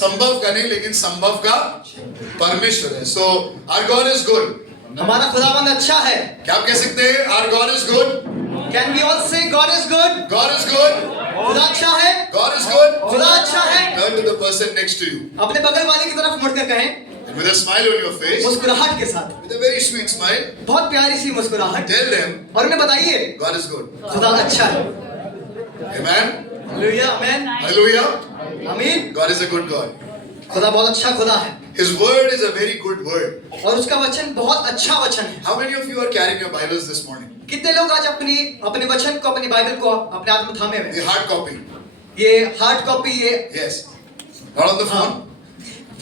असंभव का नहीं लेकिन संभव का परमेश्वर है. So our God is good. हमारा खुदावंद अच्छा है. क्या आप कह सकते हैं our God is good? Can we all say God is good? God is good. खुदा अच्छा है. God is good. खुदा अच्छा है. Turn to the person next to you अपने बगल वाले की तरफ मुड़कर कहें and with a smile on your face, मुस्कुराहट के साथ, with a very sweet smile, बहुत प्यारी सी मुस्कुराहट, tell them और उन्हें बताइए God is good. खुदा अच्छा है. Amen. हालेलुया. आमीन. Hallelujah. आमीन. God is a good God. खुदा बहुत अच्छा खुदा है His word is a very good word. और उसका वचन बहुत अच्छा वचन है. How many of you are carrying your Bibles this morning? कितने लोग आज अपने वचन को, अपनी बाइबल को अपने हाथ में थामे हुए The हैं? hard copy. ये हार्ड कॉपी, ये Yes. Not on the phone,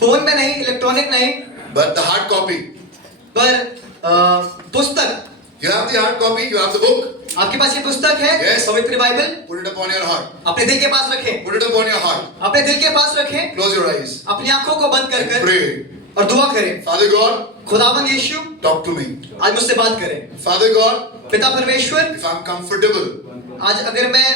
phone में नहीं, इलेक्ट्रॉनिक नहीं, but the hard copy. पर पुस्तक. You have the hard copy, you have the book. आपके पास ये पुस्तक है, Yes. पवित्र Bible. Put it upon your heart. अपने दिल के पास रखें. Put it upon your heart. अपने दिल के पास रखें. Close your eyes. अपनी आंखों को बंद कर And कर pray. और दुआ करें. Father God, खुदावंद यीशु, talk to me. आज मुझसे बात करें. Father God, पिता परमेश्वर, if I'm comfortable, आज अगर मैं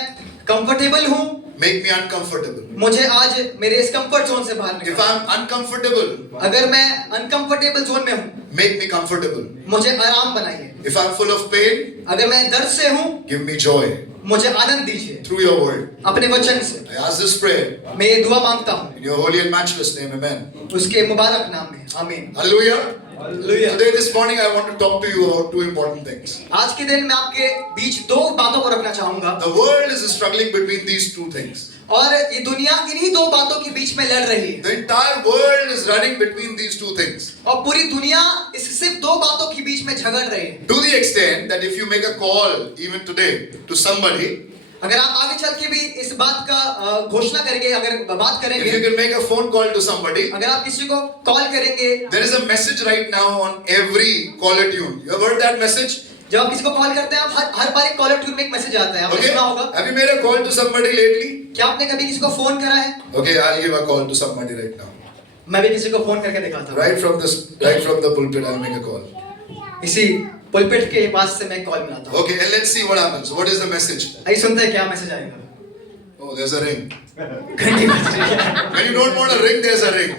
कंफर्टेबल हूँ, make me uncomfortable. मुझे आज मेरे इस कंफर्ट जोन से बाहर If निकाल. I'm uncomfortable, अगर मैं अनकंफर्टेबल जोन में हूँ, make me comfortable. मुझे आराम बनाइए. If I'm full of pain, अगर मैं दर्द से हूँ, give me joy मुझे आनंद दीजिए through your word. अपने वचन से. I ask this prayer मैं ये दुआ मांगता हूँ in your holy and matchless name. Amen. उसके मुबारक नाम में. आमीन. Hallelujah. Hallelujah. Today, this morning, I want to talk to you about two important things. आज के दिन मैं आपके बीच दो बातों को रखना चाहूंगा, The world is struggling between these two things. और ये दुनिया इन्हीं दो बातों के बीच में लड़ रही है. The entire world is running between these two things. और पूरी दुनिया इस सिर्फ दो बातों के बीच में झगड़ रही है. To the extent that if you make a call even today to somebody, अगर आप आगे चल के भी इस बात का घोषणा करेंगे, अगर बात if करेंगे, you can make a phone call to somebody, अगर आप किसी को कॉल करेंगे, there is a message right now on every caller tune. You have heard that message? जब आप किसी को कॉल करते हैं, आप हर बार एक कॉलर ट्यून में एक मैसेज आता है. आपने Okay. सुना होगा. Have you made a call to somebody lately? क्या आपने कभी किसी को फोन करा है? Okay, I'll give a call to somebody right now. मैं भी किसी को फोन करके दिखाता हूँ. Right from the pulpit, I'll make a call. इसी पुलपिट के पास से मैं कॉल मिलाता हूँ. Okay, and let's see what happens. What is the message? आइए सुनते हैं क्या मैसेज आएगा. Oh, there's a ring. घंटी बज रही है. When you don't want a ring, there's a ring.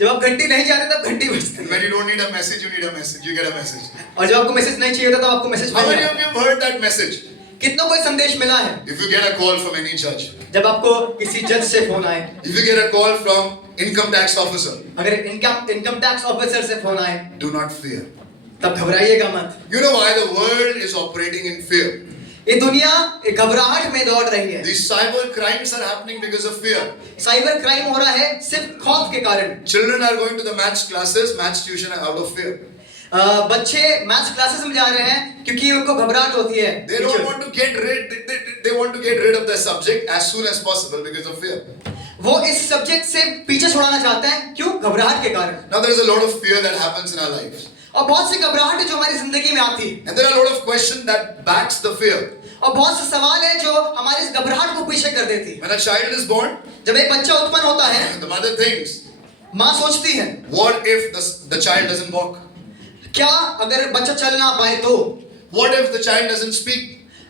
जब आप घंटी नहीं चाहते तब घंटी बजती And है. when you don't need a message, you need a message. You get a message. और जब आपको मैसेज नहीं चाहिए होता तब आपको मैसेज How मिल many जाता of you have heard that message? है. कितनों को संदेश मिला है? If you get a call from any judge, जब आपको किसी जज से फोन आए, if you get a call from income tax officer, अगर इनकम टैक्स ऑफिसर से फोन आए, do not fear. तब घबराइएगा मत. You know why the world is operating in fear? ये दुनिया एक घबराहट में दौड़ रही है. These cyber crimes are happening because of fear. Cyber crime हो रहा है सिर्फ खौफ के कारण. Children are going to the maths classes, maths tuition out of fear. बच्चे मैथ्स क्लासेस में जा रहे हैं क्योंकि उनको घबराहट होती है. They don't want to get rid. They want to get rid of the subject as soon as possible because of fear. वो इस सब्जेक्ट से पीछे छुड़ाना चाहते हैं. क्यों? घबराहट के कारण. Now there is a lot of fear that happens in our lives, और बहुत सी घबराहट है जो हमारी जिंदगी में आती है. and there are a lot of questions that backs the fear. और बहुत से सवाल है जो हमारी इस घबराहट को पीछे कर देती है. When a child is born, जब एक बच्चा उत्पन्न होता है, the mother thinks, माँ सोचती है, what if the child doesn't walk? क्या अगर बच्चा चल ना पाए तो? What if the child doesn't speak?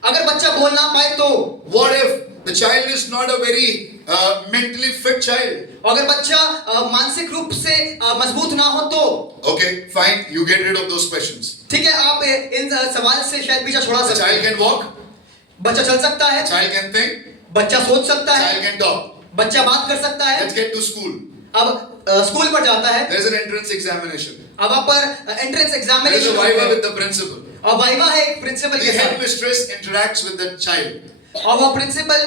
अगर बच्चा बोल ना पाए तो? What if the child is not a very mentally fit child? अगर बच्चा मानसिक रूप से मजबूत ना हो तो? Okay, fine, you get rid of those questions. ठीक है, आप इन सवाल से शायद पीछा छुड़ा The सकते child हैं. can walk, बच्चा चल सकता है, child can think, बच्चा सोच सकता है, child can talk. बच्चा बात कर सकता है. Let's get to school. अब स्कूल पर जाता है. There's an entrance examination. अब वहाँ पर entrance There's a examination viva with the principal. और वाइवा है एक प्रिंसिपल The के साथ. headmistress interacts with the child. और वो प्रिंसिपल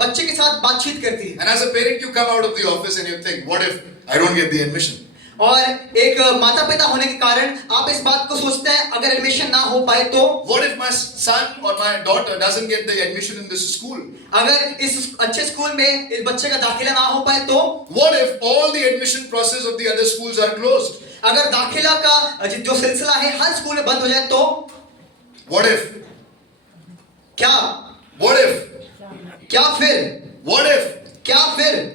बच्चे के साथ बातचीत करती है. And as a parent, you come out of the office and you think, what if I don't get the admission? और एक माता पिता होने के कारण आप इस बात को सोचते हैं अगर एडमिशन ना हो पाए तो? What if my son or my daughter doesn't get the admission in this school? अगर इस अच्छे स्कूल में इस बच्चे का दाखिला ना हो पाए तो? What if all the admission process of the other schools are closed? अगर दाखिला का जो सिलसिला है हर स्कूल में बंद हो जाए तो? What if? क्या? What if? क्या फिर? What if? क्या फिर?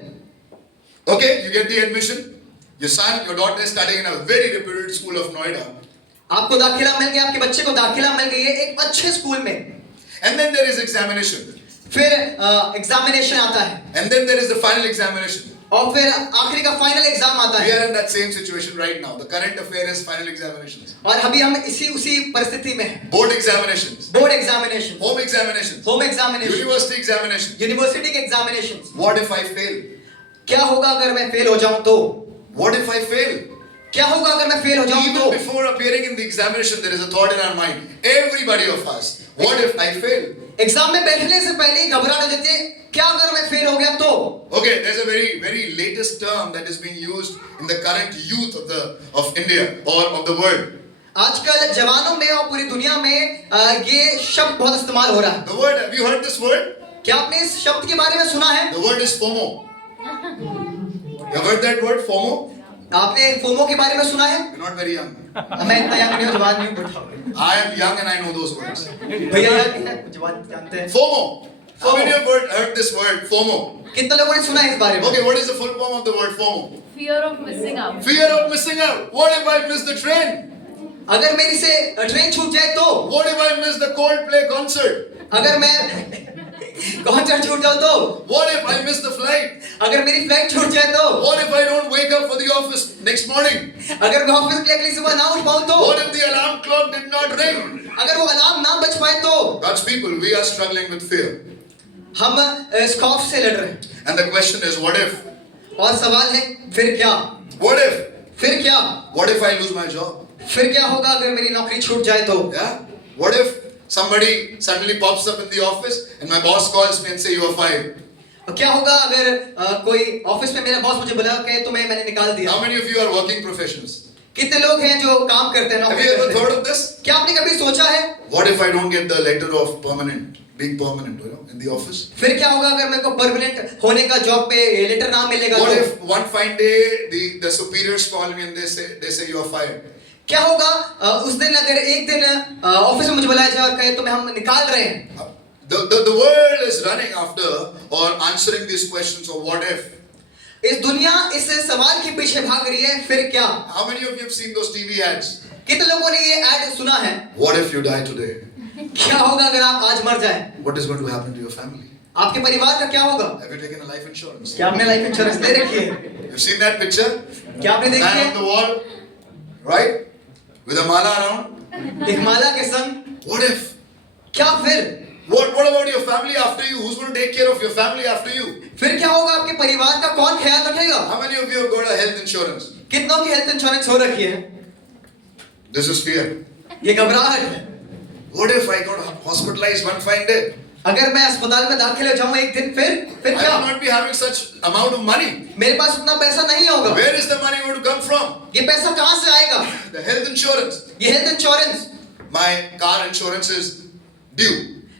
Okay, you get the admission. Your son, your daughter is studying in a very reputed school of Noida. आपको दाखिला मिल गया, आपके बच्चे को दाखिला मिल गई है एक अच्छे स्कूल में. And then there is examination. फिर एग्जामिनेशन आता है. And then there is the final examination. और फिर आखिरी का फाइनल एग्जाम आता We है are in that same situation right now. The current affair is final examinations, और अभी हम उसी परिस्थिति में हैं board examinations, board examination home examinations, home examination university examinations. University के examination What if I fail? क्या होगा अगर मैं फेल हो जाऊं तो What if I fail? क्या होगा अगर मैं फेल हो जाऊं Even तो before appearing in the examination, there is a thought in our mind. Everybody of us. What if I fail? Exam में बैठने से पहले ही घबराहट हो जाती है क्या अगर मैं फेल हो गया तो Okay, there's a very latest term that is being used in the current youth of India or of the world. आजकल जवानों में और पूरी दुनिया में ये शब्द बहुत इस्तेमाल हो रहा है The word, have you heard this word? क्या आपने इस शब्द के बारे में सुना है The word is FOMO. You have heard that word, FOMO? आपने फोमो के बारे में सुना है You're not very young. मैं इतना यंग नहीं हूं जवान नहीं हूं बुढ़ा I am young and I know those words. भैया यंग है जवान जानते हैं FOMO. How many have heard this word, FOMO? कितने लोगों ने सुना है इस बारे में Okay, what is the full form of the word FOMO? Fear of missing out. Fear of missing out. What if I miss the train? अगर मेरी से ट्रेन छूट जाए तो What if I miss the Coldplay concert? अगर मैं concert छूट जाऊं तो What if I miss the flight? अगर मेरी फ्लाइट छूट जाए तो What if I don't wake up for the office next morning? अगर मैं ऑफिस के लिए अगली सुबह ना उठ पाऊं तो What if the alarm clock did not ring? अगर वो अलार्म ना बज पाए तो God's people, we are struggling with fear. हम इस खौफ से लड़ रहे हैं And the question is, what if? और सवाल है फिर क्या What if? फिर क्या What if I lose my job? फिर क्या होगा अगर मेरी नौकरी छूट जाए तो Yeah? What if somebody suddenly pops up in the office and my boss calls me and say you are fired? और क्या होगा अगर कोई ऑफिस में मेरा बॉस मुझे बुला के तुम्हें मैंने निकाल दिया How many of you are working professionals? कितने लोग हैं जो काम करते हैं Have नौकरी you ever करते thought हैं of this? क्या आपने कभी सोचा है What if I don't get the letter of being permanent, in the office? फिर क्या होगा अगर मेरे को परमानेंट होने का जॉब पे लेटर ना मिलेगा What तो if one fine day the superiors call me and they say you are fired? क्या होगा उस दिन अगर एक दिन ऑफिस में मुझे बुलाया जाए और कहे तुम्हें हम निकाल रहे हैं The world is running after or answering these questions of what if. इस दुनिया इस सवाल के पीछे भाग रही है फिर क्या How many of you have seen those TV ads? कितने लोगों ने ये ऐड सुना है What if you die today? क्या होगा अगर आप आज मर जाएं What is going to happen to your family? आपके परिवार का क्या होगा Have you taken a life insurance? क्या आपने लाइफ इंश्योरेंस ले रखी है You've seen that picture? क्या आपने देखी Man है on the wall, right? With a mala around. एक माला के संग What if? क्या फिर What about your family after you? Who's going to take care of your family after you? फिर क्या होगा आपके परिवार का कौन ख्याल रखेगा How many of you have got a health insurance? कितनों की हेल्थ इंश्योरेंस हो रखी है This is fear. ये घबराहट है What if I got hospitalized one fine day? अगर मैं अस्पताल में दाखिल हो जाऊं एक दिन फिर I क्या will not be having such amount of money. मेरे पास उतना पैसा नहीं होगा Where is the money going to come from? ये पैसा कहाँ से आएगा The health insurance. ये health insurance My car insurance is due.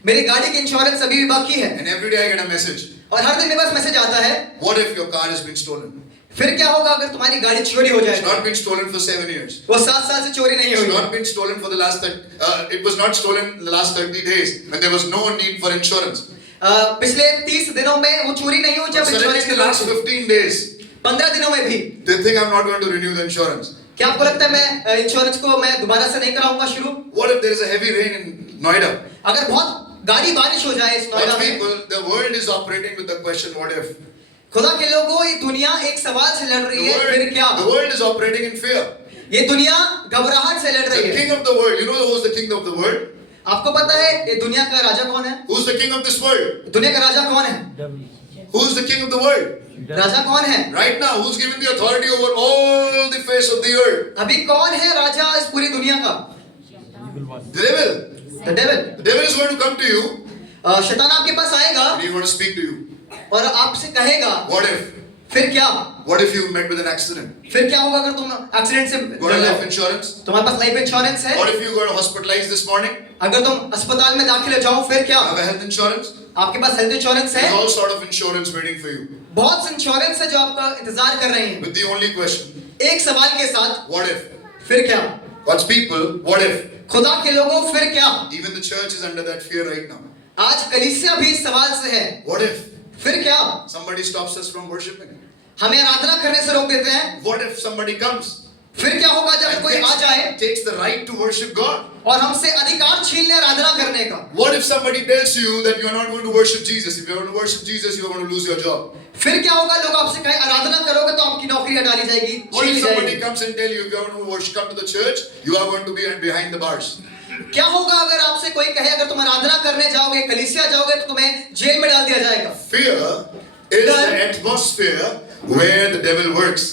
मेरी गाड़ी की इंश्योरेंस अभी भी बाकी है And every day I get a message. और हर दिन मेरे पास मैसेज आता है What if your car has been stolen? फिर क्या होगा अगर तुम्हारी गाड़ी चोरी हो It's जाए not been stolen for 7 years. वो 7 साल से चोरी नहीं It's हुई not been stolen for the last it was not stolen the last 30 days when there was no need for insurance. पिछले 30 दिनों में वो चोरी नहीं हुई But जब suddenly इंश्योरेंस in के the last 15 days, 15 दिनों में भी they think I'm not going to renew the insurance. क्या आपको लगता है मैं इंश्योरेंस को मैं दोबारा से नहीं कराऊंगा शुरू What if there is a heavy rain in Noida? अगर बहुत गाड़ी बारिश हो जाए इस नोएडा God's में people, the world is operating with the question, what if? खुदा के लोगों ये दुनिया एक सवाल से लड़ रही है फिर क्या The world is operating in fear. ये दुनिया घबराहट से लड़ रही The है king of the world, you know who's the king of the world? आपको पता है ये दुनिया का राजा कौन है Who's the king of this world? दुनिया का राजा कौन है Who's the king of the world? राजा कौन है Right now, who's given the authority over all the face of the earth? अभी कौन है राजा इस पूरी दुनिया का The devil. The devil The devil is going to come to you शैतान आपके पास आएगा and he's going to speak to you. और आपसे कहेगा What if? फिर क्या What if you met with an accident? फिर क्या होगा अगर तुम एक्सीडेंट से Got a life insurance? तुम्हारे पास लाइफ इंश्योरेंस है What if you got hospitalized this morning? अगर तुम अस्पताल में दाखिल हो जाओ फिर क्या Have a health insurance? आपके पास हेल्थ इंश्योरेंस है There's all sort of insurance waiting for you. बहुत से इंश्योरेंस है जो आपका इंतजार कर रहे हैं With the only question, एक सवाल के साथ what if? फिर क्या God's people, what if? खुदा के लोगों फिर क्या Even the church is under that fear right now. आज कलीसिया भी इस सवाल से है What if फिर क्या somebody stops us from worshiping? हमें आराधना करने से रोक देते हैं What if somebody comes फिर क्या होगा जब कोई आ जाए takes the right to worship God? और हमसे अधिकार छीन ले आराधना करने का? What if somebody tells you that you are not going to worship Jesus? If you are going to worship Jesus, you are going to lose your job. फिर क्या होगा? लोग आपसे कहे आराधना करोगे तो आपकी नौकरी हटा ली जाएगी, What छीन if ली somebody जाएगी। comes and tell you if you are going to worship, come to the church, you are going to be behind the bars? क्या होगा अगर आपसे कोई कहे अगर तुम आराधना करने जाओगे, कलीसिया जाओगे तो तुम्हें जेल में डाल दिया जाएगा? Fear is the atmosphere where the devil works.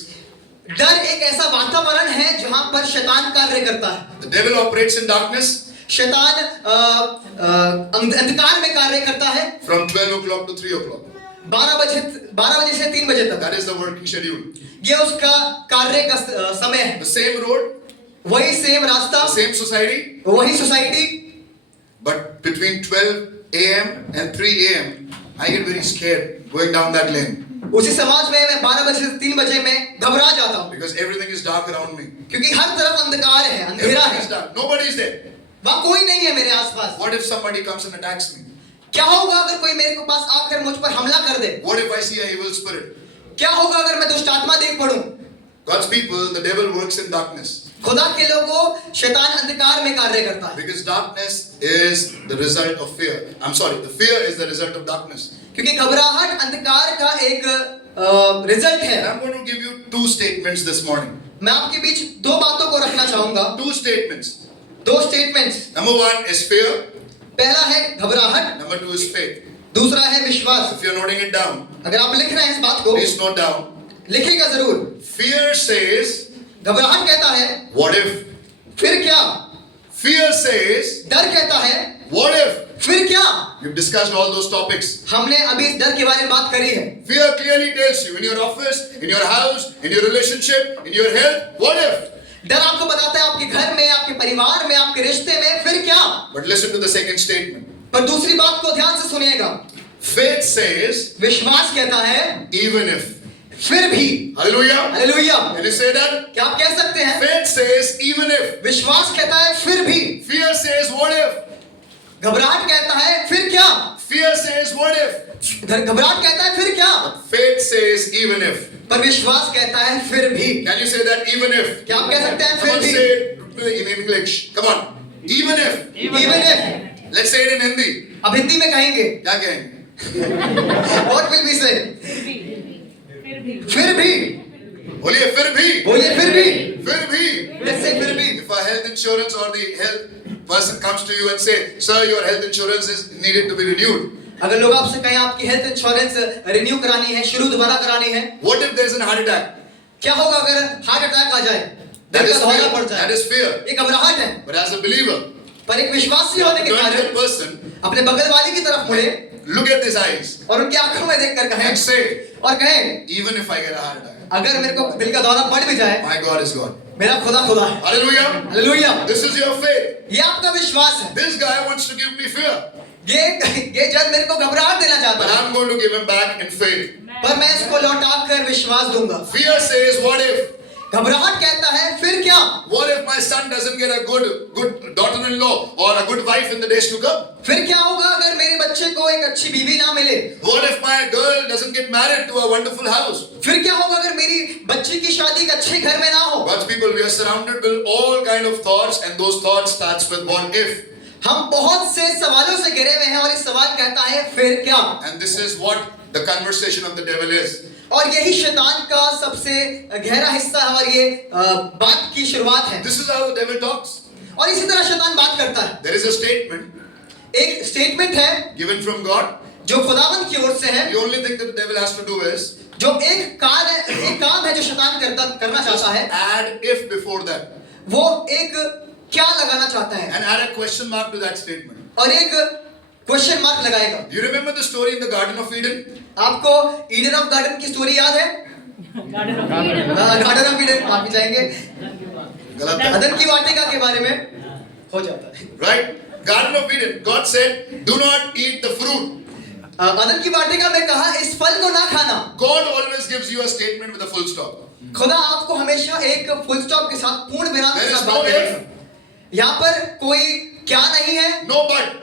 डर एक ऐसा वातावरण है जहां पर शैतान कार्य करता है। The devil operates in darkness शैतान अंधकार में कार्य करता है from 12 o'clock to 3 o'clock. 12 बजे से 3 बजे तक। That is the working schedule. ये उसका कार्य का समय है। The same road, वही सेम रास्ता, the same society, वही society. but between 12 a.m. and 3 a.m. I get very scared going down that lane उसी समाज में मैं 12 बजे से 3 बजे में घबरा जाता हूँ because everything is dark around me. क्योंकि हर तरफ अंधकार है, अंधेरा Everything is है, dark. Nobody is there. वहाँ कोई नहीं है मेरे आसपास। What if somebody comes and attacks me? क्या होगा अगर कोई मेरे को पास आकर मुझ पर हमला कर दे? What if I see an evil spirit? क्या होगा अगर मैं दुष्ट आत्मा देख पड़ूं? God's people, the devil works in darkness खुदा के लोगों शैतान अंधकार में कार्य करता है because darkness is the result of fear. I'm sorry, the fear is the result of darkness. क्योंकि घबराहट अंधकार का एक रिजल्ट है। And I'm going to give you two statements this morning. मैं आपके बीच दो बातों को रखना चाहूंगा, Two statements. दो statements. Number one is fear. पहला है घबराहट, Number two is faith. दूसरा है विश्वास। If you're noting it down, अगर आप लिख रहे हैं इस बात को, please note down. लिखिएगा जरूर। Fear says, घबराहट कहता है what if? फिर क्या? Fear says, डर कहता है what if? फिर क्या? We've discussed all those topics. हमने अभी इस डर के बारे में बात करी है। Fear clearly tells you in your office, in your house, in your relationship, in your health, what if? डर आपको बताता है आपके घर में, आपके परिवार में, आपके रिश्ते में, फिर क्या? But listen to the second statement. पर दूसरी बात को ध्यान से सुनिएगा। Faith says, विश्वास कहता है even if. फिर भी। Hallelujah. Hallelujah. Can you say that? क्या आप कह सकते हैं? Faith says, even if. विश्वास कहता है फिर भी। Fear says, what if? घबराहट कहता है फिर क्या? Fear says, what if? घबराहट कहता है फिर क्या? Faith says, even if. पर विश्वास कहता है फिर भी। Can you say that, even if? क्या आप कह सकते हैं Come फिर on, भी? say it in English. Come on. Even if. Even if। Let's say it in Hindi. अब हिंदी में कहेंगे। क्या कहेंगे? What will we say? फिर भी। बोलिए फिर भी. बोलिए फिर भी। फिर भी. Let's say फिर भी। If a health insurance or the health person comes to you and say, sir, your health insurance is needed to be renewed. अगर लोग आपसे कहें आपकी हेल्थ इंश्योरेंस रिन्यू करानी है, शुरू दोबारा करानी है, What if there is a heart attack? क्या होगा अगर हार्ट अटैक आ जाए, That दिल is का दौरा fear. पड़ जाए? That is fear. ये घबराहट है। But as a believer, पर एक विश्वासी you have होने to के turn to that कारण person, अपने बगल वाले की तरफ मुड़े look at his eyes, और उनकी आंखों में देखकर and कहें say, और कहें, even if I get a heart attack, अगर मेरे को दिल का दौरा पड़ भी जाए, my God is God. मेरा खुदा खुदा है। Hallelujah. Hallelujah. This is your faith. ये आपका विश्वास है। This guy wants to give me fear, ये जन मेरे को घबराहट देना चाहता but है, I'm going to give him back in faith. पर मैं इसको लौटा कर विश्वास दूंगा। Fear says, what if? घबराहट कहता है फिर क्या? What if my son doesn't get a good daughter-in-law or a good wife in the days to come? फिर क्या होगा अगर मेरे बच्चे को एक अच्छी बीवी ना मिले? What if my girl doesn't get married to a wonderful house? फिर क्या होगा अगर मेरी बच्ची की शादी एक अच्छे घर में ना हो? God's people, we are surrounded with all kind of thoughts, and those thoughts starts with what if. हम बहुत से सवालों से घिरे हुए हैं और इस सवाल कहता है फिर क्या? And this is what the conversation of the devil is. और यही शैतान का सबसे गहरा हिस्सा है और ये बात की शुरुआत है। This is how the devil talks. और इसी तरह शैतान बात करता है। There is a statement एक स्टेटमेंट है given from God. जो खुदावंद की ओर से है, The only thing that the devil has to do is जो एक काम है जो शैतान करना चाहता है, add if before that, वो एक क्या लगाना चाहता है and add a question mark to that statement. और एक क्वेश्चन मार्क लगाएगा। Do you remember the story in the Garden of Eden? आपको ईडन ऑफ गार्डन की स्टोरी याद है? गार्डन ऑफ ईडन आप भी जाएंगे? गलत है. अदन की वाटिका के बारे में हो जाता है। Right? Garden of Eden. God said, "Do not eat the fruit." अदन की वाटिका में कहा इस फल को ना खाना। God always gives you a statement with a full stop. खुदा आपको हमेशा एक फुल स्टॉप के साथ पूर्ण विराम के There is साथ no बात if. करेगा। यहाँ पर कोई क्या नहीं है, No but.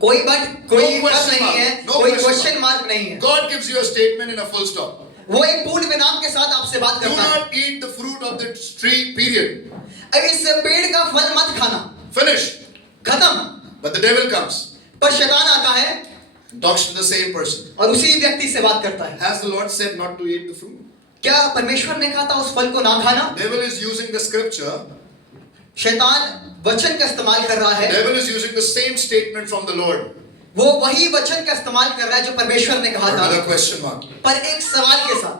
कोई बट, कोई No बट question नहीं mark. है, No कोई question क्वेश्चन मार्क नहीं है। God gives you a statement in a full stop. वो एक पूर्ण विराम के साथ आपसे बात Do करता है, not eat the fruit of the tree, period. अब इस पेड़ का फल मत खाना, Finish. खत्म। But the devil comes, पर शैतान आता है talks to the same person. और उसी व्यक्ति से बात करता है। Has the Lord said not to eat the fruit? क्या परमेश्वर ने कहा था उस फल को ना खाना? Devil is using the scripture. शैतान वचन का इस्तेमाल कर रहा है, Devil is using the same statement from the Lord. वो वही वचन का इस्तेमाल कर रहा है जो परमेश्वर ने कहा था, Another question mark. पर एक सवाल के साथ।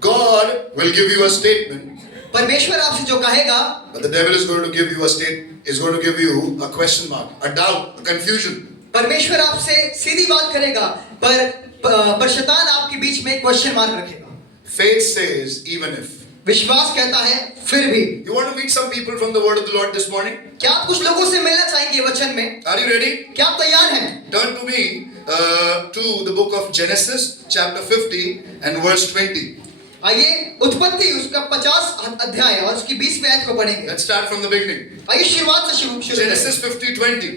God will give you a statement, परमेश्वर आपसे जो कहेगा, but the devil is going to give you a question mark, a doubt, a confusion. परमेश्वर आपसे सीधी बात करेगा, पर शैतान आपके बीच में क्वेश्चन मार्क रखेगा। Faith says, even if. विश्वास कहता है फिर भी। You want to meet some people from the word of the Lord this morning? क्या आप कुछ लोगों से मिलना चाहेंगे वचन में? Are you ready? क्या आप तैयार हैं? Turn to me to the book of Genesis, chapter 50 and verse 20. आइए उत्पत्ति उसका 50 अध्याय और उसकी 20वीं आयत को पढ़ेंगे। Let's start from the beginning. आइए शुरुआत से शुरू करें। Genesis 50:20.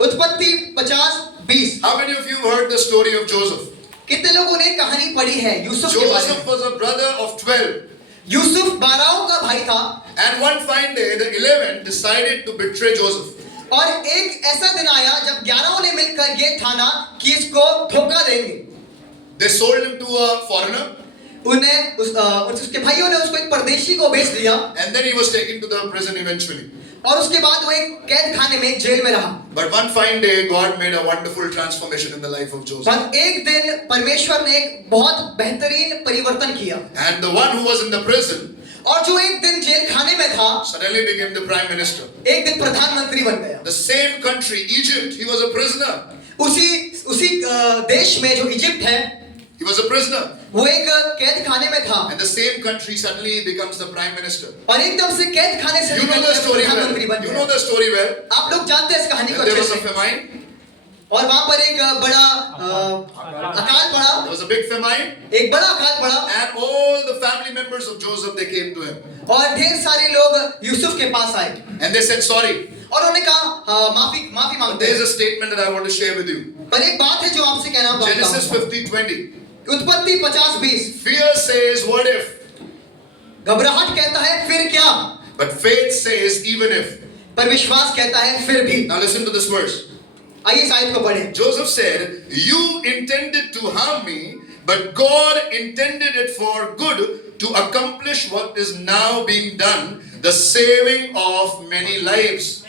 उत्पत्ति 50:20। How many of you have heard the story of Joseph? कितने लोगों ने कहानी पढ़ी है यूसुफ के बारे में? Joseph was a brother of 12. Yusuf 12 का भाई था And one fine day, the 11 decided to betray Joseph. और एक ऐसा दिन आया जब 11 ने मिलकर ये ठाना कि इसको धोखा देंगे। They sold him to a foreigner. उसके भाइयों ने उसको एक परदेशी को बेच दिया And then he was taken to the prison eventually. और उसके बाद वो एक कैद खाने में जेल में रहा। But one fine day, God made a wonderful transformation in the life of Joseph. पर एक दिन परमेश्वर ने एक बहुत बेहतरीन परिवर्तन किया And the one who was in the prison और जो एक दिन जेल खाने में था suddenly became the prime minister. एक दिन प्रधानमंत्री बन गया। The same country, Egypt, he was a prisoner. उसी देश में जो इजिप्ट है He was a prisoner. वो एक कैद खाने में था And the same country suddenly he becomes the prime minister. और एकदम से कैद खाने से You know the story well. प्रधानमंत्री बन You गया। know the story well. आप लोग जानते हैं इस कहानी को And there अच्छे was a से। famine. और वहां पर एक बड़ा अकाल पड़ा, There was a big famine. एक बड़ा अकाल पड़ा And all the family members of Joseph, they came to him. और ढेर सारे लोग यूसुफ के पास आए And they said, sorry. और उन्होंने कहा माफी मांगते There is हैं। a statement that I want to share with you. पर एक बात है जो आपसे कहना चाहता Genesis हूं। 50:20. उत्पत्ति 50:20। Fear says, what if? घबराहट कहता है फिर क्या, But faith says, even if. पर विश्वास कहता है फिर भी। Now listen to this verse. आइए इस आयत को पढ़ें। Joseph said, you intended to harm me, but God intended it for good to accomplish what is now being done, the saving of many lives.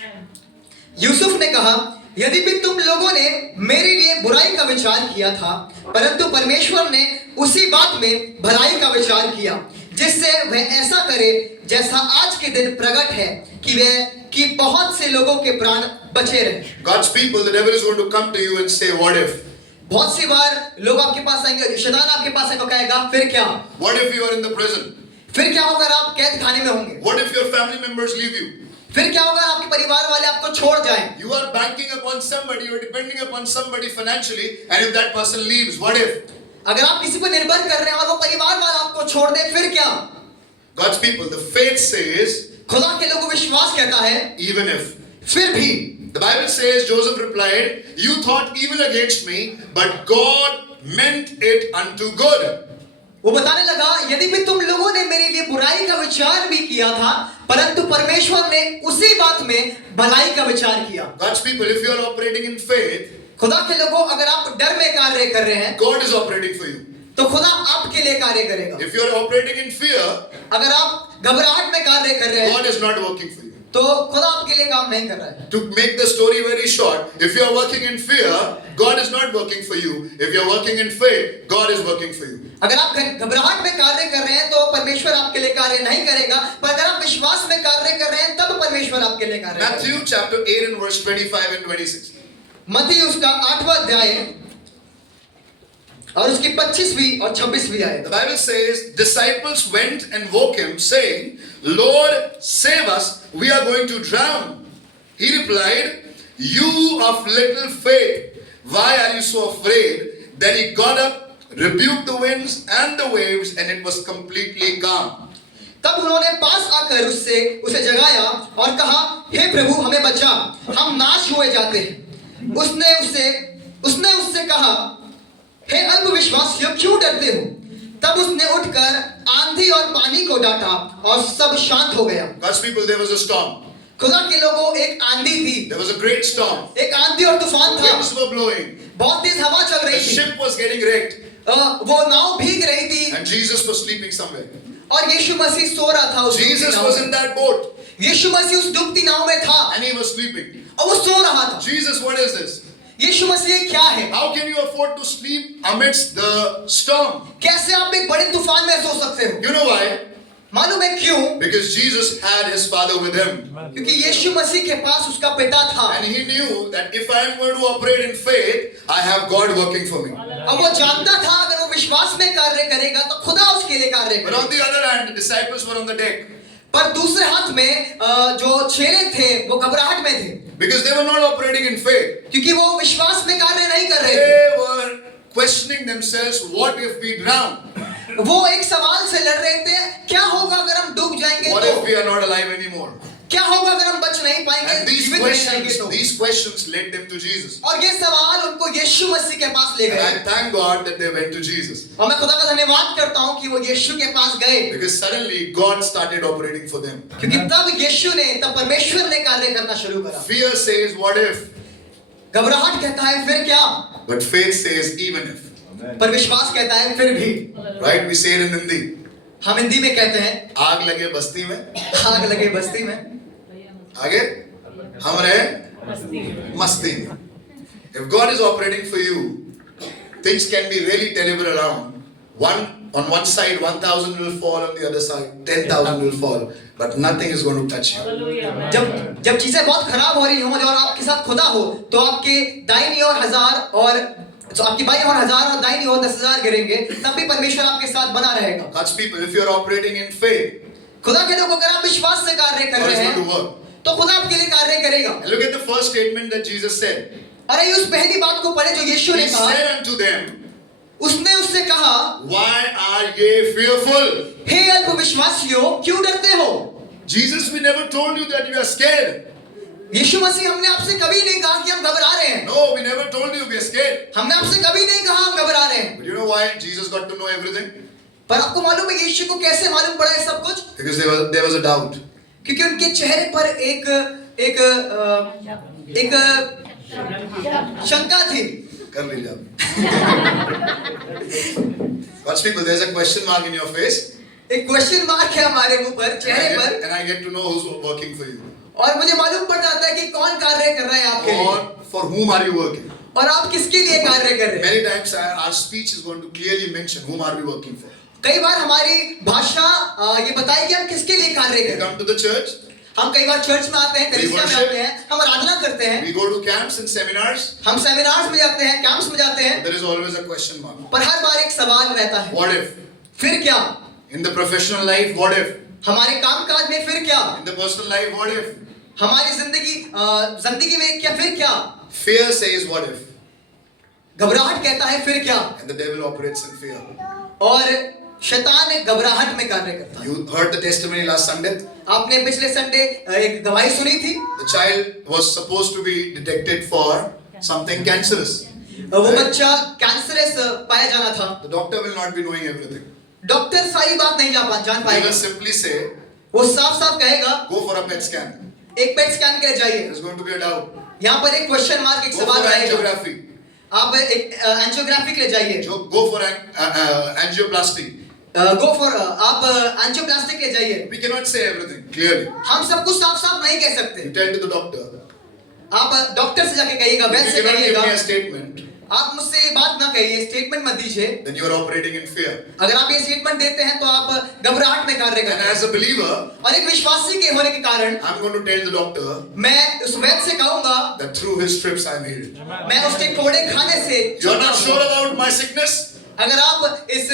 Yusuf ने कहा, यदि भी तुम लोगों ने मेरे लिए बुराई का विचार किया था, परंतु परमेश्वर ने उसी बात में भलाई का विचार किया, जिससे वह ऐसा करे जैसा आज के दिन प्रकट है कि बहुत से लोगों के प्राण बचे रहे। God's people, the devil is going to come to you and say, what if? बहुत सी बार लोग आपके पास आएंगे, शैतान आपके पास आएगा, कहेगा फिर क्या? What if you are in the prison? फिर क्या होगा आप कैद खाने में होंगे? What if your family members leave you? फिर क्या होगा आपके परिवार वाले आपको छोड़ जाएं? You are banking upon somebody, you are depending upon somebody financially, and if that person leaves, what if? अगर आप किसी पर निर्भर कर रहे हैं और वो परिवार वाला आपको छोड़ दे, फिर क्या? God's people, the faith says, खुदा के लोगों को विश्वास कहता है even if. फिर भी। The Bible says, Joseph replied, you thought evil against me, but God meant it unto good. वो बताने लगा, यदि भी तुम लोगों ने मेरे लिए बुराई का विचार भी किया था, परंतु परमेश्वर ने उसी बात में भलाई का विचार किया। God's people, if you are operating in faith, खुदा के लोगों, अगर आप डर में कार्य कर रहे हैं, God is operating for you. तो खुदा आपके लिए कार्य करेगा। If you are operating in fear, अगर आप घबराहट में कार्य कर रहे हैं, God is not working for you. तो खुदा आपके लिए काम नहीं कर रहा है। To make the story very short, if you are working in fear, God is not working for you. If you are working in faith, God is working for you. अगर आप घबराहट में कार्य कर रहे हैं तो परमेश्वर आपके लिए कार्य नहीं करेगा, पर अगर आप विश्वास में कार्य कर रहे हैं तब परमेश्वर आपके लिए कार्य करेगा। Matthew chapter 8 and verse 25 and 26. मत्ती उसका 8वां अध्याय और उसकी 25वीं और 26वीं आयत। The Bible says, disciples went and woke him, saying, Lord, save us, we are going to drown. He replied, you of little faith, why are you so afraid? Then he got up, rebuked the winds and the waves, and it was completely calm. तब उन्होंने पास आकर उसे जगाया और कहा, हे प्रभु हमें बचा, हम नाश हुए जाते हैं। उसने उससे कहा, हे अल्पविश्वासियों क्यों डरते हो? तब उसने उठकर आंधी और पानी को डांटा और सब शांत हो गया। God's people, there was a storm. खुदा के लोगों, एक आंधी थी, There was a great storm. एक आंधी और तूफान था, Winds were blowing. बहुत तेज हवा चल The रही थी, ship was getting wrecked. वो नाव भीग रही थी And Jesus was sleeping somewhere. और यीशु मसीह सो रहा था उस डूबती Jesus नाव was में। in that boat. यीशु मसीह उस डूबती नाव में था And he was sleeping. और वो सो रहा था। Jesus, what is this? यीशु मसीह क्या है? How can you afford to sleep amidst the storm? कैसे आप एक बड़े तूफान में सो सकते हो? You know why? मालूम है क्यों? Because Jesus had his Father with him. क्योंकि यीशु मसीह के पास उसका पिता था And he knew that if I am going to operate in faith, I have God working for me. और वो जानता था अगर वो विश्वास में कार्य करेगा तो खुदा उसके लिए कार्य But on करेगा। the other hand, the disciples were on the deck. पर दूसरे हाथ में जो चेले थे वो घबराहट में थे Because they were not operating in faith. क्योंकि वो विश्वास में कार्य नहीं कर रहे थे। They were questioning themselves, what if we drown? वो एक सवाल से लड़ रहे थे, क्या होगा अगर हम डूब जाएंगे What तो? if we are not alive anymore? क्या होगा अगर हम बच नहीं पाएंगे, And these जीवित नहीं रहेंगे तो? questions led them to Jesus. और ये सवाल उनको यीशु मसीह के पास ले And गए। I thank God that they went to Jesus. और मैं खुदा का धन्यवाद करता हूँ कि वो यीशु के पास गए, Because suddenly God started operating for them. क्योंकि तब यीशु ने, तब परमेश्वर ने कार्य करना शुरू करा। Fear says, what if? घबराहट कहता है फिर क्या, But faith says, even if. पर विश्वास कहता है फिर भी। Right? We say it in Hindi. हम हिंदी में कहते हैं आग लगे बस्ती में, आग लगे बस्ती में, आगे हम रहे मस्ती में. If God is operating for you, things can be really terrible around. On one side, 1,000 will fall, on the other side, 10,000 will fall, but nothing is going to touch you. जब चीजें बहुत खराब हो रही हों और आपके साथ खुदा हो तो आपके दाहिनी ओर 1000 और तो आपकी बाईं ओर 1000 और दाहिनी ओर 10,000 गिरेंगे, तब भी परमेश्वर आपके साथ बना रहेगा। God's people, if you are operating in faith, खुदा के लोग अगर आप विश्वास से कार्य कर God रहे is going to हैं work. तो खुदा आपके लिए कार्य करेगा। And look at the first statement that Jesus said. अरे उस पहली बात को पढ़े जो यीशु ने He कहा, said unto them, उसने उससे कहा, why are ye fearful? हे अल्पविश्वासियों, क्यों डरते हो? Jesus, we never told you that you are scared. यीशु मसीह, हमने आपसे कभी नहीं कहा कि हम घबरा रहे हैं। No, we never told you we are scared. हमने आपसे कभी नहीं कहा हम घबरा रहे हैं। But you know why Jesus got to know everything? पर आपको मालूम है यीशु को कैसे मालूम पड़ा है सब कुछ? Because there was a doubt. क्योंकि उनके चेहरे पर एक शंका थी। कर लीजिए आप. God's people, there's a question mark in your face. एक क्वेश्चन मार्क है हमारे मुंह पर, चेहरे पर, And I get to know who's working for you. और मुझे मालूम पड़ जाता है कि कौन कार्य कर रहा है आपके लिए Or for whom are you working? और आप किसके लिए कार्य कर रहे हैं। Many times our speech is going to clearly mention whom are we working for. कई बार हमारी भाषा ये बताए कि हम किसके लिए कार्य We कर रहे हैं। come to the church, हम कई बार चर्च में आते हैं, कलीसिया में आते हैं, हम आराधना करते हैं, we go to camps and seminars. हम सेमिनार्स में जाते हैं, कैंप्स में जाते हैं, There is always a question mark. पर हर बार एक सवाल रहता है, What if? फिर क्या? In the professional life, what if? हमारे कामकाज में फिर क्या? In the personal life, what if? हमारी जिंदगी में क्या फिर क्या? Fear says what if? घबराहट कहता है फिर क्या? And the devil operates in fear. और शैतान घबराहट में कार्य करता है। You heard the testimony last Sunday? आपने पिछले संडे एक गवाही सुनी थी। The child was supposed to be detected for something cancerous. वो बच्चा कैंसरस पाया जाना था। The doctor will not be knowing everything. Doctor सारी बात नहीं जान He पाएगा। will simply say, वो साफ साफ कहेगा, go for a PET scan. एक पेट स्कैन के लिए जाइए। There is going to be a doubt. यहाँ पर एक क्वेश्चन मार्क, एक Go सवाल for रहेगा। angiography. आप एक एंजियोग्राफी के लिए जाइए। Go for angioplasty. Go for आप एंजियोप्लास्टिक के लिए जाइए। We cannot say everything clearly. हम सब कुछ साफ साफ नहीं कह सकते। You tell to the doctor. आप डॉक्टर से जाके कहिएगा, If वैद्य you से cannot give कहिएगा। me a statement, आप मुझसे ये बात ना कहिए, स्टेटमेंट मत दीजिए। then you are operating in fear. अगर आप ये स्टेटमेंट देते हैं तो आप घबराहट में कार्य And करते हैं। as a believer, और एक विश्वासी के होने के कारण I'm going to tell the doctor मैं उस वैद्य से कहूंगा, that through his strips I am healed. मैं उसके कोड़े खाने से You are not sure about my sickness? अगर आप इस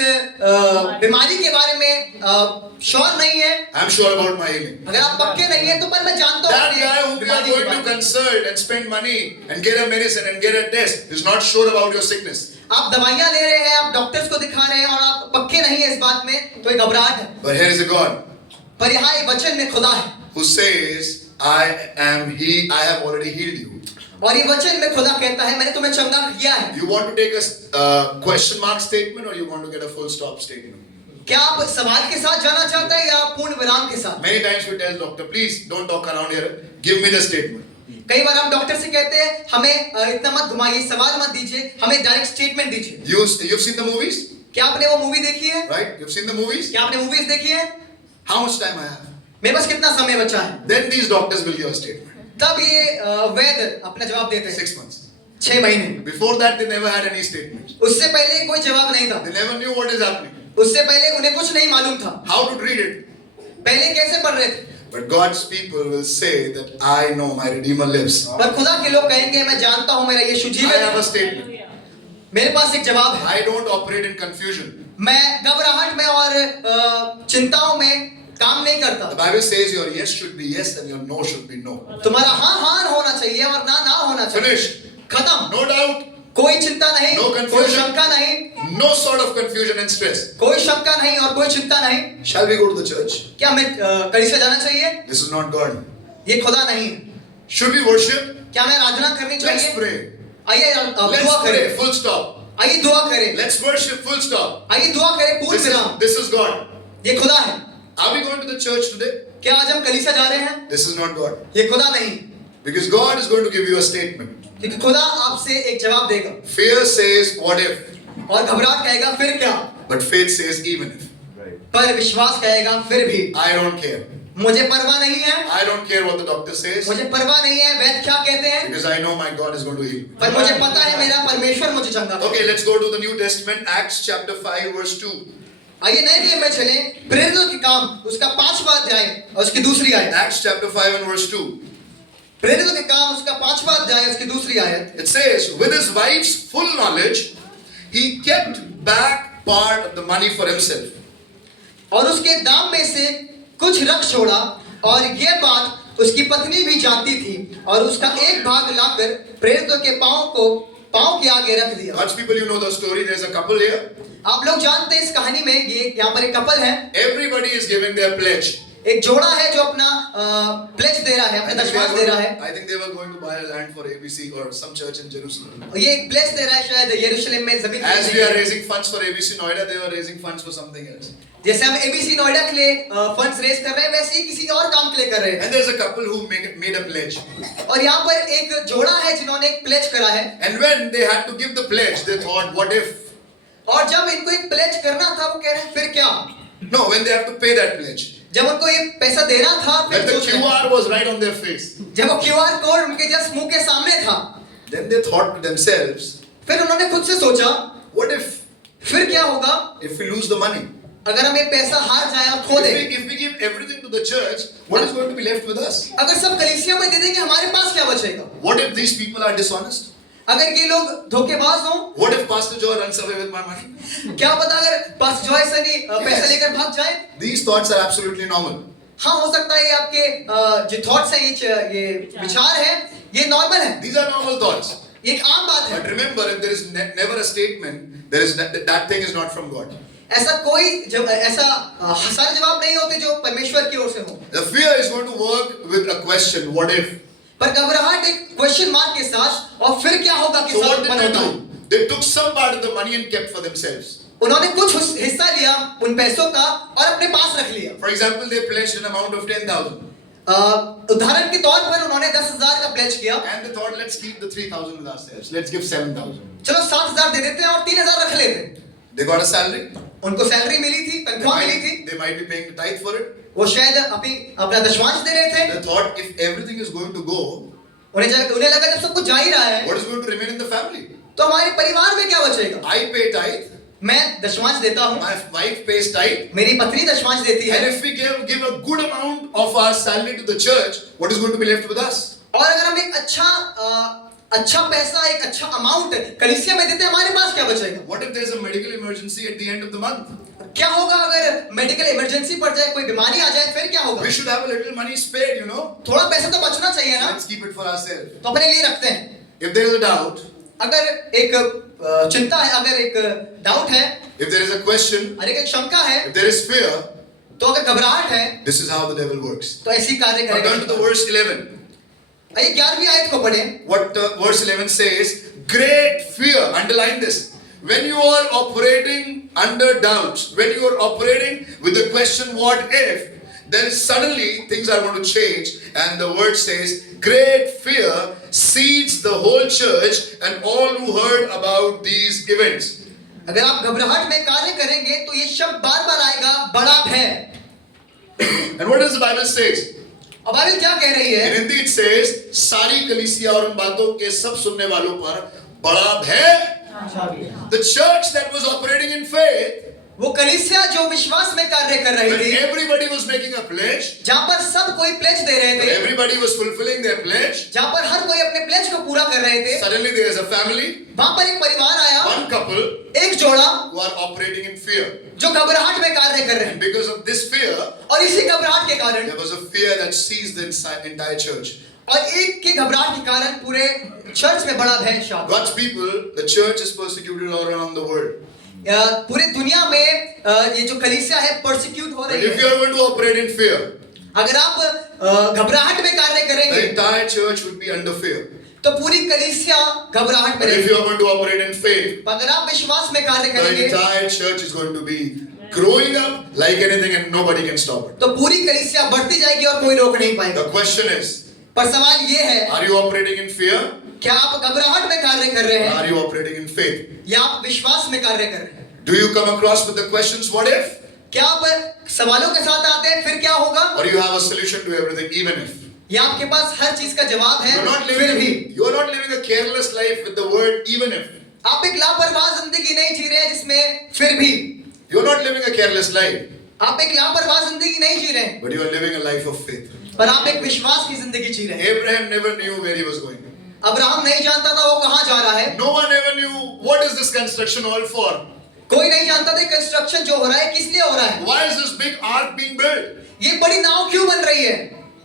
बीमारी के बारे में श्योर नहीं है, I'm sure about my healing. अगर आप पक्के नहीं है, तो पर मैं जानता That हूँ guy who we are going to consult and spend money and get a medicine and get a test is not sure about your sickness. आप दवाइयाँ ले रहे हैं, आप डॉक्टर्स को दिखा रहे हैं और आप पक्के नहीं है इस बात में, तो एक घबराहट है। But here is a God पर यहाँ एक वचन में खुदा है who says, I am He, I have already healed you. और ये वचन में खुदा कहता है मैंने तुम्हें चंगा किया है। You want to take a question mark statement or you want to get a full stop statement? क्या आप सवाल के साथ जाना चाहते हैं या पूर्ण विराम के साथ? Many times we tell doctor, please don't talk around here. Give me the statement. कई बार हम डॉक्टर से कहते हैं हमें इतना मत घुमाइए, सवाल मत दीजिए, हमें डायरेक्ट स्टेटमेंट दीजिए। You've seen the movies, क्या आपने वो मूवी देखी है? right? You've seen the movies. क्या आपने मूवीज देखी है? How much time I have? मेरे पास कितना समय बचा है? Then these doctors will give a statement. तब ये वैद्य अपना जवाब देते हैं। 6 months. 6 महीने। Before that, they never had any statement. उससे पहले कोई जवाब नहीं था। They never knew what is happening. उससे पहले उन्हें कुछ नहीं मालूम था। How to treat it. पहले कैसे पढ़ रहे थे? But God's people will say that I know my Redeemer lives. पर खुदा के लोग कहेंगे मैं जानता हूँ मेरा यीशु I जीवित have है। a statement. मेरे पास एक जवाब है। I don't operate in confusion. मैं घबराहट में और चिंताओं में काम नहीं करता। The Bible says your yes should be yes and your no should be no. तुम्हारा हाँ हाँ होना चाहिए और ना ना होना चाहिए। Finished. खत्म। No doubt. कोई चिंता नहीं, No कोई confusion. शंका नहीं, No sort of confusion and stress. कोई शंका नहीं और कोई चिंता नहीं। Shall we go to the church? क्या हमें कलीसिया जाना चाहिए? This is not God. ये खुदा नहीं है। Should we worship? क्या हमें आराधना करनी Let's चाहिए? pray. आइए दुआ Let's करें। pray. Full stop. आइए दुआ करें। Let's worship. Full stop. आइए दुआ करें पूर्ण विराम। This is God. ये खुदा है। Are we going to the church today? क्या आज हम कलीसिया जा रहे हैं? This is not God. ये खुदा नहीं, Because God is going to give you a statement. क्योंकि खुदा आपसे एक जवाब देगा Fear says, what if? और घबराहट कहेगा फिर क्या, But faith says, even if. पर विश्वास कहेगा फिर भी। I don't care. मुझे परवाह नहीं है, I don't care what the doctor says. मुझे परवाह नहीं है वैद्य क्या कहते हैं, Because I know my God is going to heal me. पर मुझे पता है मेरा परमेश्वर मुझे चंगा करेगा। Okay, let's go to the New Testament, Acts chapter 5, verse 2. आइए नए नियम में चले, प्रेरितों के काम उसका 5वां अध्याय और उसकी दूसरी आयत। Acts chapter 5 and verse 2. प्रेरितों के काम उसका 5वां अध्याय उसकी दूसरी आयत। It says, with his wife's full knowledge, he kept back part of the money for himself. और उसके दाम में से कुछ रख छोड़ा और ये बात उसकी पत्नी भी जानती थी और उसका एक भाग लाकर प्रेरितों के पांव के आगे रख दिया। God's people, you know the story. There's a couple here. आप लोग जानते हैं इस कहानी में ये यहाँ पर एक कपल है, Everybody is giving their pledge. एक जोड़ा है जो अपना प्लेज दे रहा है, अपना दशमांश दे रहा है। I think they were going to buy a land for ABC or some church in Jerusalem. ये एक प्लेज दे रहा है शायद यरूशलेम में जमीन As we खरीदने are के लिए। raising funds for ABC Noida, they were raising funds for something else. जैसे हम एबीसी नोएडा के लिए फंड्स रेज कर रहे हैं वैसे ही किसी और काम के लिए कर रहे हैं। And there's a couple who made a pledge. और यहाँ पर एक जोड़ा है जिन्होंने एक प्लेज करा है। And when they had to give the pledge, they thought, what if? और जब इनको एक प्लेज करना था वो कह रहे हैं फिर क्या, No, when they have to pay that pledge. जब उनको ये पैसा देना था When फिर the सोच रहे हैं। QR was right on their face. जब वो क्यूआर कोड उनके जस्ट मुंह के सामने था Then they thought to themselves, फिर उन्होंने खुद से सोचा what if फिर क्या होगा we lose the money? अगर हम ये पैसा हार जाए और खो दें, If we give everything to the church, what is going to be left with us? अगर सब कलीसिया में दे देंगे हमारे पास क्या बचेगा? What if these people are dishonest? अगर ये लोग धोखेबाज हों, What if Pastor Joy runs away with my money? क्या पता अगर पास जॉय सनी पैसा लेकर भाग जाए। These thoughts are absolutely normal. हाँ हो सकता है ये आपके जो थॉट्स हैं ये विचार है ये नॉर्मल है, These are normal thoughts. ये एक आम बात है। But remember, if there is never a statement, there is that thing is not from God. ऐसा कोई ऐसा सारे जवाब नहीं होते जो परमेश्वर की ओर से हो। The fear is going to work with a question, what if? पर घबराहट एक क्वेश्चन मार्क के साथ और फिर क्या होगा के So साथ what उत्पन्न did they होता है। do? They took some part of the money and kept for themselves. उन्होंने कुछ हिस्सा लिया उन पैसों का और अपने पास रख लिया। For example, they pledged an amount of 10,000. उदाहरण के तौर पर उन्होंने 10,000 का प्लेज किया। And they thought, let's keep the 3,000 with ourselves. Let's give 7,000. चलो 7,000 दे देते हैं और 3,000 रख लेते हैं। They got a salary. उनको सैलरी मिली थी, तनख्वाह मिली थी, They might be paying the tithe for it. वो शायद अपना दशमांश दे रहे थे। They thought, if everything is going to go, उन्हें लगा जब सब कुछ जा ही रहा है what is going to remain in the family? तो हमारे परिवार में क्या बचेगा? I pay tithe. मैं दशमांश देता हूँ, My wife pays tithe. मेरी पत्नी दशमांश देती है, And if we give a good amount of our salary to the church, what is going to be left with us? और अगर हम एक अच्छा पैसा एक अच्छा अमाउंट कलीसिया में देते हैं हमारे पास क्या बचेगा? What if there's a medical emergency at the end of the month? क्या होगा अगर मेडिकल इमरजेंसी पड़ जाए, कोई बीमारी आ जाए, फिर क्या होगा? We should have a little money spared, you know. थोड़ा पैसा तो बचना चाहिए ना, Let's keep it for ourselves. तो अपने लिए रखते हैं। If there is a doubt, अगर एक चिंता है, अगर एक डाउट है, if there is a question, अगर एक शंका है, if there is fear, तो अगर घबराहट है, this is how the devil works. तो ऐसी कार्य Now turn to the करेगा। verse 11. आइए 11वीं आयत को पढ़ें। What verse 11 says, great fear, underline this. When you are operating under doubts, when you are operating with the question, what if, then suddenly things are going to change. And the word says, great fear seeds the whole church and all who heard about these events. अगर आप घबराहट में कार्य करेंगे तो ये शब्द बार बार आएगा, बड़ा भय। And what does the Bible says? और बाइबल क्या कह रही है? In Hindi it says, सारी कलीसिया और उन बातों के सब सुनने वालों पर बड़ा भय. The church that was operating in faith, वो कलीसिया जो विश्वास में कार्य कर रही when थी, everybody was making a pledge, जहाँ पर सब कोई प्लेज दे रहे when थे, everybody was fulfilling their pledge, जहाँ पर हर कोई अपने प्लेज को पूरा कर रहे थे, suddenly there is a family, वहाँ पर एक परिवार आया, one couple एक जोड़ा who are operating in fear. जो घबराहट में कार्य कर रहे हैं। And because of this fear, और इसी घबराहट के कारण there was a fear that seized the entire church. और एक के घबराहट के कारण पूरे चर्च में बड़ा भय छा गया। God's people, the church is persecuted all around the world. पूरी दुनिया में ये जो कलीसिया है परसिक्यूट हो But रही if है। you are going to operate in fear, अगर आप घबराहट में कार्य the करेंगे entire church would be under fear. तो पूरी कलीसिया घबराहट में But if रहेगी। you are going to operate in faith, अगर आप विश्वास में कार्य the करेंगे entire church is going to be growing up like anything and nobody can stop it. तो पूरी कलीसिया बढ़ती जाएगी और कोई रोक नहीं पाएगा। The question is, पर सवाल ये है, are you operating in fear? क्या आप घबराहट में कार्य कर रहे Or हैं are you operating in faith? या आप विश्वास में कार्य कर रहे हैं? Do you come across with the questions, what if? क्या आप सवालों के साथ आते हैं फिर क्या होगा? Or you have a solution to everything, even if? या आपके पास हर चीज का जवाब है You're not फिर भी living, you are not living a careless life with the word even if. आप एक लापरवाह जिंदगी नहीं जी रहे हैं जिसमें फिर भी You're not living a careless life, आप एक लापरवाह जिंदगी नहीं जी रहे हैं, but you are living a life of faith. पर आप एक विश्वास की जिंदगी जी रहे हैं। Abraham never knew where he was going. Abraham नहीं जानता था वो कहाँ जा रहा है, No one ever knew what is this construction all for. कोई नहीं जानता था कंस्ट्रक्शन जो हो रहा है किस लिए हो रहा है, Why is this big ark being built? ये बड़ी नाव क्यों बन रही है।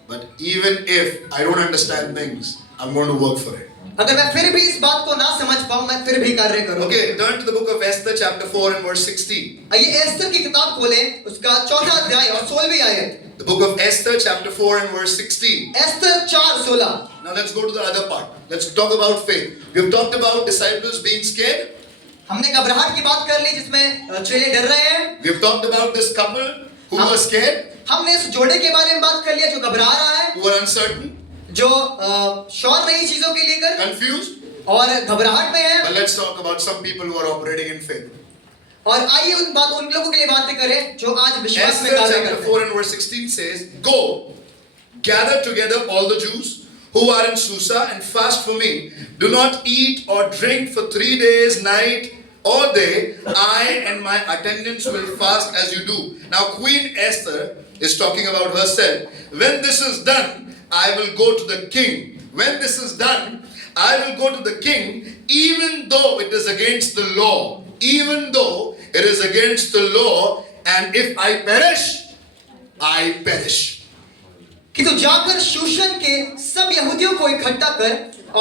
But even if I don't understand things, I'm going to work for it. अगर मैं फिर भी इस बात को ना समझ पाऊं मैं फिर भी कार्य करूंगा। Okay, turn to the book of Esther, chapter 4 and verse 16. आइए एस्तर की किताब खोलें, उसका 4वां अध्याय और 16वीं आयत। The book of Esther, chapter 4 and verse 16. Esther 4:16। Now let's go to the other part. Let's talk about faith. We have talked about disciples being scared. हमने घबराहट की बात कर ली जिसमें चेले डर रहे हैं। We have talked about this couple who were scared, हमने इस जोड़े के बारे में बात कर लिया जो घबरा रहा है, who were uncertain, जो श्योर नहीं चीजों के लेकर confused. और घबराहट में है। But let's talk about some people who are operating in faith. और आइए उन लोगों के लिए बातें करें जो आज विश्वास में Esther कार्य chapter करते 4 हैं। and verse 16 says, Go, gather together all the Jews who are in Susa and fast for me. Do not eat or drink for 3 days, night or day. I and my attendants will fast as you do. Now Queen Esther is talking about herself. When this is done, I will go to the king. When this is done, I will go to the king, even though it is against the law. Even though it is against the law, and if I perish, I perish. कि तू जाकर शूशन के सब यहूदियों को इकट्ठा कर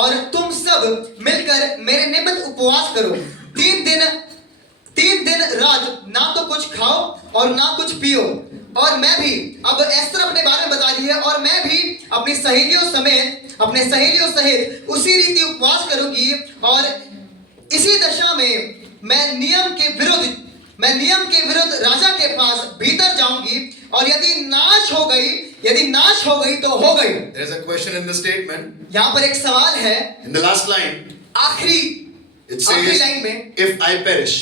और तुम सब मिलकर मेरे निमित्त उपवास करो। 3 दिन रात ना तो कुछ खाओ और ना कुछ पियो। और मैं भी, अब एस्तर अपने बारे में बता रही है, और मैं भी अपनी अपने सहेलियों सहित उसी रीति उपवास करूंगी और इसी दशा में मैं नियम के विरुद्ध राजा के पास भीतर जाऊंगी और यदि नाश हो गई तो हो गई। There is a question in the statement. यहाँ पर एक सवाल है In the last line, आखिरी it लाइन says, में, if I perish,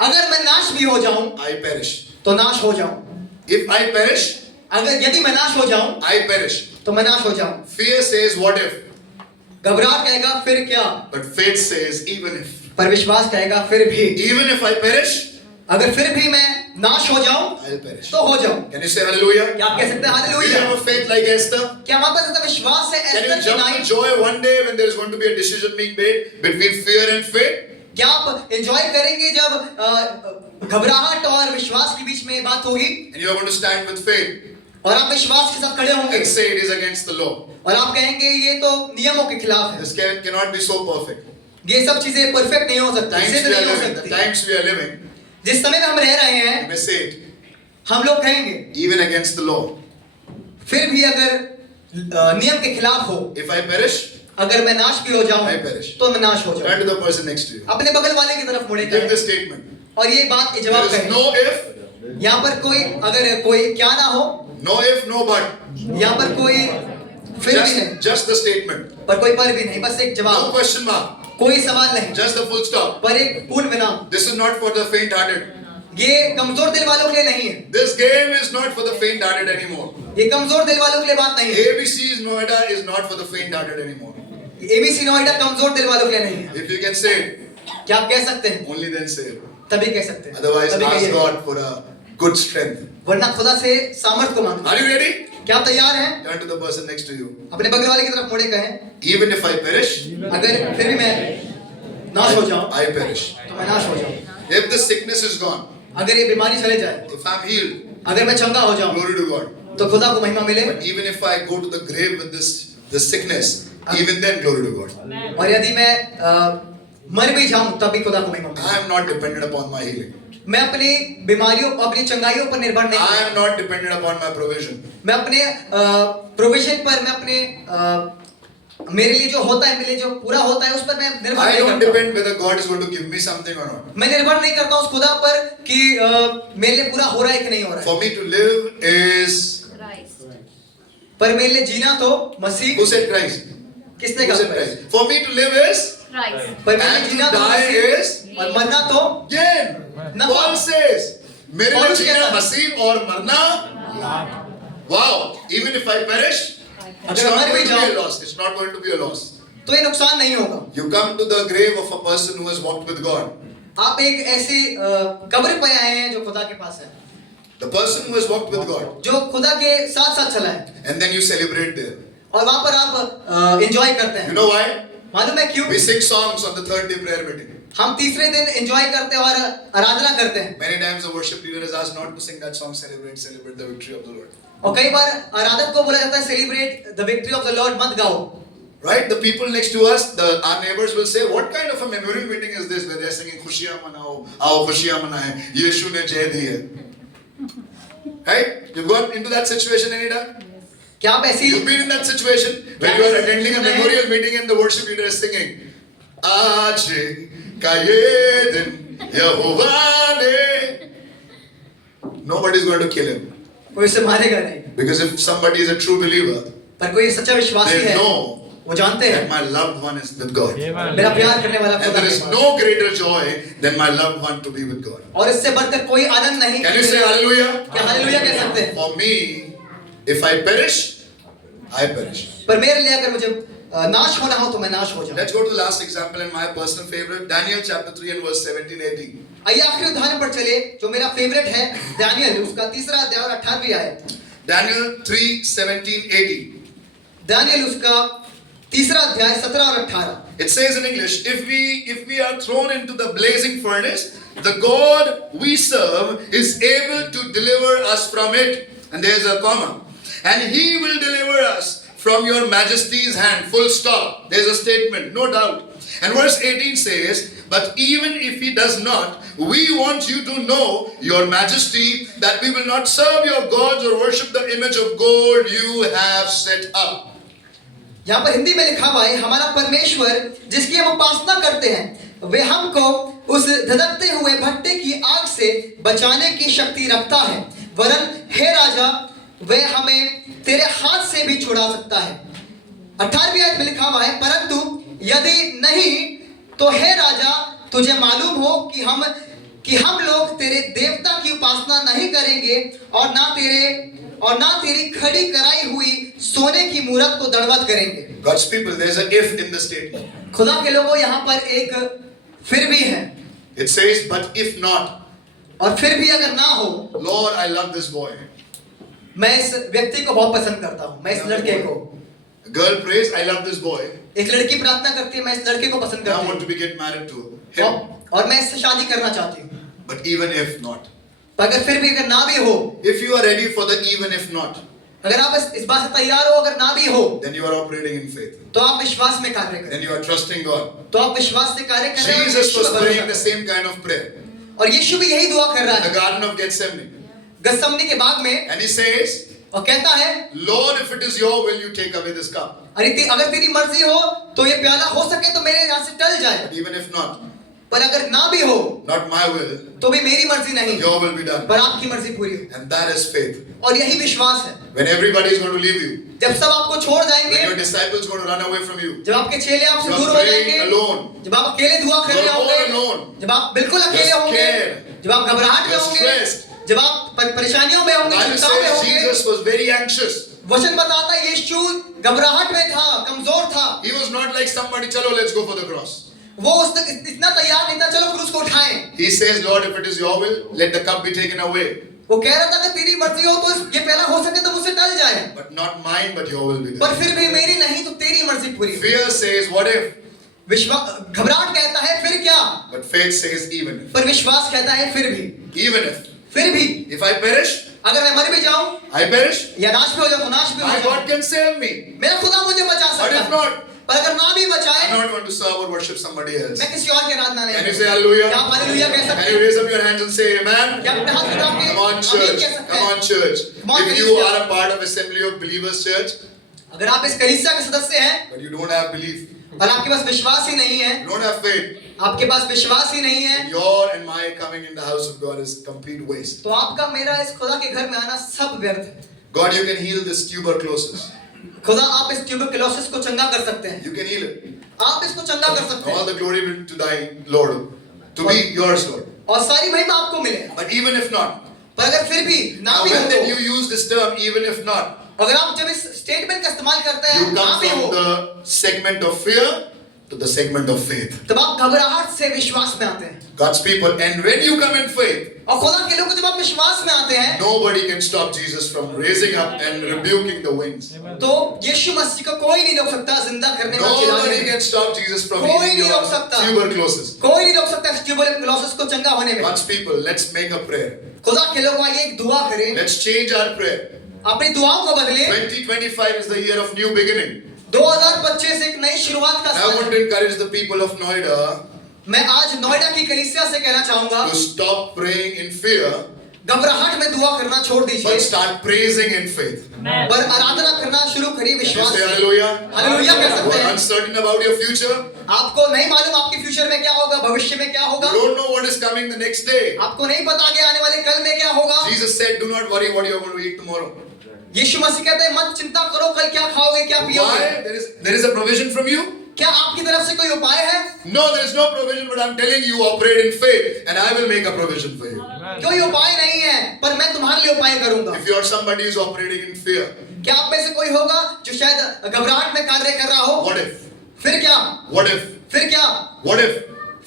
अगर मैं नाश भी हो जाऊं I perish. तो नाश हो जाऊं। If I perish, अगर यदि मैं नाश हो जाऊं I perish. तो मैं नाश हो जाऊं। Fear says, what if? घबराहट कहेगा फिर क्या, But faith says, even if. पर विश्वास कहेगा फिर भी। Even if I perish, अगर फिर भी मैं नाश हो जाऊं I'll perish. तो हो जाऊं। Can you say hallelujah? क्या आप कह सकते हैं Do you hallelujah? have a faith like Esther? क्या हमारे पास ऐसा विश्वास है Can एस्तर you की jump नाई? with joy one day when there is going to be a decision being made between fear and faith? क्या आप एंजॉय करेंगे जब घबराहट और विश्वास के बीच में बात होगी And you are going to stand with faith और आप विश्वास के साथ खड़े होंगे and say it is against the law. और आप कहेंगे ये तो नियमों के खिलाफ है, This cannot be so perfect. ये सब चीजें परफेक्ट नहीं हो सकती, सिद्ध नहीं हो The सकती। times we are living, जिस समय में हम रह रहे you हैं may say it, हम लोग कहेंगे even against the law. फिर भी अगर नियम के खिलाफ हो, if I perish, अगर मैं नाश भी हो I जाऊं perish. तो मैं नाश हो Turn जाऊं। to the person next to you. अपने बगल वाले की तरफ मुड़े Give करें this statement. और ये बात ये There जवाब is करें। no if, यहाँ पर कोई अगर कोई क्या ना हो, no if, no but. यहाँ पर कोई फिर भी नहीं, Just the statement. पर कोई पर भी नहीं, बस एक No जवाब, question mark. कोई सवाल नहीं, Just the full stop. पर एक पूर्ण विराम। This is not for the faint-hearted. ये कमजोर दिल वालों के लिए नहीं है, This game is not for the faint-hearted anymore. ये कमजोर दिल वालों के लिए बात नहीं है। ABC Noida is not for the faint-hearted anymore. ABC Noida कमजोर दिल वालों के लिए नहीं है। If you can say it, क्या आप कह सकते हैं? only then say it. तभी कह सकते हैं, Otherwise, तभी ask कहिए। God for a good strength. वरना खुदा से सामर्थ को मांगो। Are you ready? क्या आप तैयार हैं? Turn to the person next to you. अपने बगल वाले की तरफ मुड़े कहें, Even if I perish, अगर फिर भी मैं नाश हो जाऊं I perish. तो मैं नाश हो जाऊं। If the sickness is gone, अगर ये बीमारी चले जाए, if I'm healed, अगर मैं चंगा हो जाऊं glory to God. तो खुदा को महिमा मिले। But even if I go to the grave with this sickness, even then glory to God. और यदि मैं मर भी जाऊं तब भी खुदा को महिमा मिले। I am not dependent upon my healing. मैं अपनी बीमारियों, अपनी चंगाइयों पर निर्भर नहीं, I am not dependent upon my provision. मैं अपने प्रोविजन पर, मैं अपने मेरे लिए जो होता है, मेरे लिए जो पूरा होता है उस पर मैं निर्भर I नहीं don't करता। depend whether God is going to give me something or not. मैं निर्भर नहीं करता उस खुदा पर कि मेरे लिए पूरा हो रहा है कि नहीं हो रहा है। For me to live is, पर मेरे लिए जीना तो मसीह, who said Christ? किसने Who कहा? said Christ? For me to live is, पर मेरे लिए and जीना to तो die मसीह is और मरना तो gain. नफा। Paul says, मेरे लिए Paul जीना कहता है, मसीह और मरना, wow, even if I perish, it's अगर not मर भी going to be a जाऊं loss. It's not going to be a loss. तो ये नुकसान नहीं होगा। You come to the grave of a person who has walked with God. आप एक ऐसी कब्र पे आए हैं जो खुदा के पास है, The person who has walked with God. जो खुदा के साथ साथ चला है, And then you celebrate there. और वहां पर आप एंजॉय करते You हैं। know why? मालूम है क्यों? We sing songs on the third day prayer meeting. हम तीसरे दिन एंजॉय करते हैं और आराधना करते हैं, Many times the worship leader is asked not to sing that song, celebrate the victory of the Lord. और कई बार आराधक को बोला जाता है celebrate the victory of the Lord मत गाओ। Right? The people next to us, our neighbors will say, what kind of a memorial meeting is this where they're singing खुशियां मनाओ, आओ खुशियां मनाएं, यीशु ने जय दी है. Right? You've got into that situation, Anita? क्या आप ऐसी You've been in that situation when you are attending a memorial meeting and the worship leader is singing, आज का ये दिन यहोवा ने. Nobody's going to kill him. कोई उसे मारेगा नहीं, Because if somebody is a true believer, पर कोई सच्चा विश्वासी they है, know वो जानते that हैं my loved one is with God. मेरा प्यार करने वाला And खुदा there के is pass. no greater joy than my loved one to be with God. और इससे बढ़कर कोई आनंद नहीं। Can you say hallelujah? क्या हालेलुया कह सकते हैं? For me, if I perish, I perish. पर मेरे लिए अगर मुझे नाश होना हो तो मैं नाश हो जाऊं। Let's go to the last example and my personal favorite, Daniel chapter 3 and verse 17-18. आइए आखिरी उदाहरण पर चले जो मेरा फेवरेट है, दानियल उसका तीसरा अध्याय और 18वीं आयत। Daniel 3, 17-18. दानियल उसका तीसरा अध्याय 17 और 18। It says in English, if we are thrown into the blazing furnace, the God we serve is able to deliver us from it. And there's a comma. And he will deliver us from your majesty's hand. Full stop. There's a statement, no doubt. And verse 18 says, but even if he does not, we want you to know, your majesty, that we will not serve your gods or worship the image of gold you have set up. यहाँ पर हिंदी में लिखा हुआ है, हमारा परमेश्वर जिसकी हम उपासना करते हैं वे हमको उस धधकते हुए भट्टे की आग से बचाने की शक्ति रखता है, वरन हे राजा वे हमें तेरे हाथ से भी छुड़ा सकता है। 18वीं आयत में लिखा हुआ है, परंतु यदि नहीं तो हे राजा तुझे मालूम हो कि हम लोग तेरे देवता की उपासना नहीं करेंगे और ना तेरी खड़ी कराई हुई सोने की मूरत को दंडवत करेंगे। God's people, there's an if in the statement. खुदा के लोगों यहाँ पर एक फिर भी है, It says, but if not, और फिर भी अगर ना हो, Lord, I love this boy. मैं इस व्यक्ति को बहुत पसंद करता हूँ, मैं इस लड़के को। A girl prays, I love this boy. एक लड़की प्रार्थना करती है, मैं इस लड़के को पसंद I करती want to हूँ be get married to him. और मैं इससे शादी करना चाहती हूँ। But even if not, पर अगर फिर भी अगर ना भी हो, if you are ready for the even if not, अगर आप इस बात से तैयार हो, अगर ना भी हो, then you are operating in faith. तो आप विश्वास में कार्य करें, Then you are trusting God. तो आप विश्वास से कार्य कर रहे हैं। Jesus was और praying the same kind of prayer और यीशु भी यही दुआ कर रहा in the है Garden of Gethsemane. गethsemane के बाग में, And he says, और कहता है, Lord, if it is your will, you take away this cup. अगर तेरी मर्जी हो तो ये प्याला हो सके तो मेरे यहाँ से टल जाए, Even if not, पर अगर ना भी हो not my will, तो भी मेरी मर्जी नहीं, your will be done. पर आपकी मर्जी पूरी हो। And that is faith. और यही विश्वास है। When everybody is going to leave you, जब सब आपको छोड़ when जाएंगे, your disciples are going to run away from you, जब आपके चेले आपसे you दूर are हो praying जाएंगे, alone, जब आप अकेले दुआ कर you रहे are all होंगे, alone, जब आप बिल्कुल अकेले You're होंगे, scared. जब आप घबराहट में You're होंगे, stressed. जब आप परेशानियों में होंगे, Bible चिंताओं में says होंगे, Jesus was very anxious. वचन बताता है यीशु घबराहट में था, कमजोर था। He was not like somebody, chalo, let's go for the cross. वो उस तक इतना तैयार नहीं था, चलो क्रूस को उठाएं। He says, Lord, if it is your will, let the cup be taken away. वो कह रहा था कि तेरी मर्जी हो तो ये पहला हो सके तो मुझसे टल जाए, But not mine, but your will be पर done. फिर भी मेरी नहीं तो तेरी मर्जी पूरी हो। Fear says, what if? घबराहट कहता है फिर क्या, But faith says, even if. पर विश्वास कहता है फिर भी, Even if. फिर भी If I perish, अगर मैं मर भी जाऊं I perish. या नाश भी हो जाऊं तो नाश भी हो My जाऊं, God can save me. मेरा खुदा मुझे बचा But सकता if है। not, पर अगर ना भी बचाए, I'm not going to serve or worship somebody else. मैं किसी और की आराधना नहीं Can you करूंगा। say hallelujah? क्या आप हालेलुया कह सकते Can you हैं? raise up your hands and say amen? क्या अपने हाथ उठा के Come on, आमीन church. कह सकते Come हैं? on, church. Come on, If you Felicia. are a part of Assembly of Believers Church, अगर आप इस कलीसिया के सदस्य हैं but you don't have belief, और आपके पास विश्वास ही नहीं है, you don't have faith, आपके पास विश्वास ही नहीं है, your and my coming in the house of God is complete waste. तो आपका मेरा इस खुदा के घर में आना सब व्यर्थ है। God, you can heal this tuberculosis. खुदा आप इस ट्यूबरकुलोसिस को चंगा कर सकते हैं, You can heal it. आप इसको चंगा कर सकते All हैं, the glory will to thy Lord, to be yours, Lord. और सारी महिमा आपको मिले। But even if not, पर अगर फिर भी ना now भी when then हो, you use this term, even if not, अगर आप जब इस स्टेटमेंट का इस्तेमाल करते हैं you ना come भी from हो, the segment of fear to the segment of faith. तब आप घबराहट से विश्वास में आते हैं। God's people, and when you come in faith, और खुदा के लोग जब आप विश्वास में आते हैं, nobody can stop Jesus from raising up and rebuking the winds. तो यीशु मसीह को कोई नहीं रोक सकता जिंदा करने का चिल्लाने Nobody में। can stop Jesus from कोई healing नहीं रोक सकता। your tuberculosis. कोई नहीं रोक सकता इस ट्यूबरकुलोसिस को चंगा होने में। God's people, let's make a prayer. खुदा के लोग आइए एक दुआ करें, Let's change our prayer. अपनी दुआओं को बदले। 2025 is the year of new beginning. 2025 एक नई शुरुआत का I साल want है। to encourage the people of Noida मैं आज नोएडा की कलीसिया से कहना चाहूंगा, to stop praying in fear, घबराहट में दुआ करना छोड़ but दीजिए start praising in faith. और आराधना करना शुरू करिए Can you विश्वास say से। hallelujah? हालेलुया कह You सकते are हैं। uncertain about your future. आपको नहीं मालूम आपके फ्यूचर में क्या होगा, भविष्य में क्या होगा, You don't know what is coming the next day. आपको नहीं पता आगे आने वाले कल में क्या होगा। Jesus said, do not worry what you are going to eat tomorrow. यीशु मसीह कहते हैं मत चिंता करो कल क्या खाओगे क्या पियोगे। Why? There is a provision from you? क्या आपकी तरफ से कोई उपाय है? No, there is no provision, but I'm telling you, operate in faith, and I will make a provision for you. कोई उपाय नहीं है, पर मैं तुम्हारे लिए उपाय करूंगा। If you are somebody who is operating in fear, क्या आप में से कोई होगा जो शायद घबराहट में कार्य कर रहा हो? what if? फिर क्या? What if? फिर क्या? What if?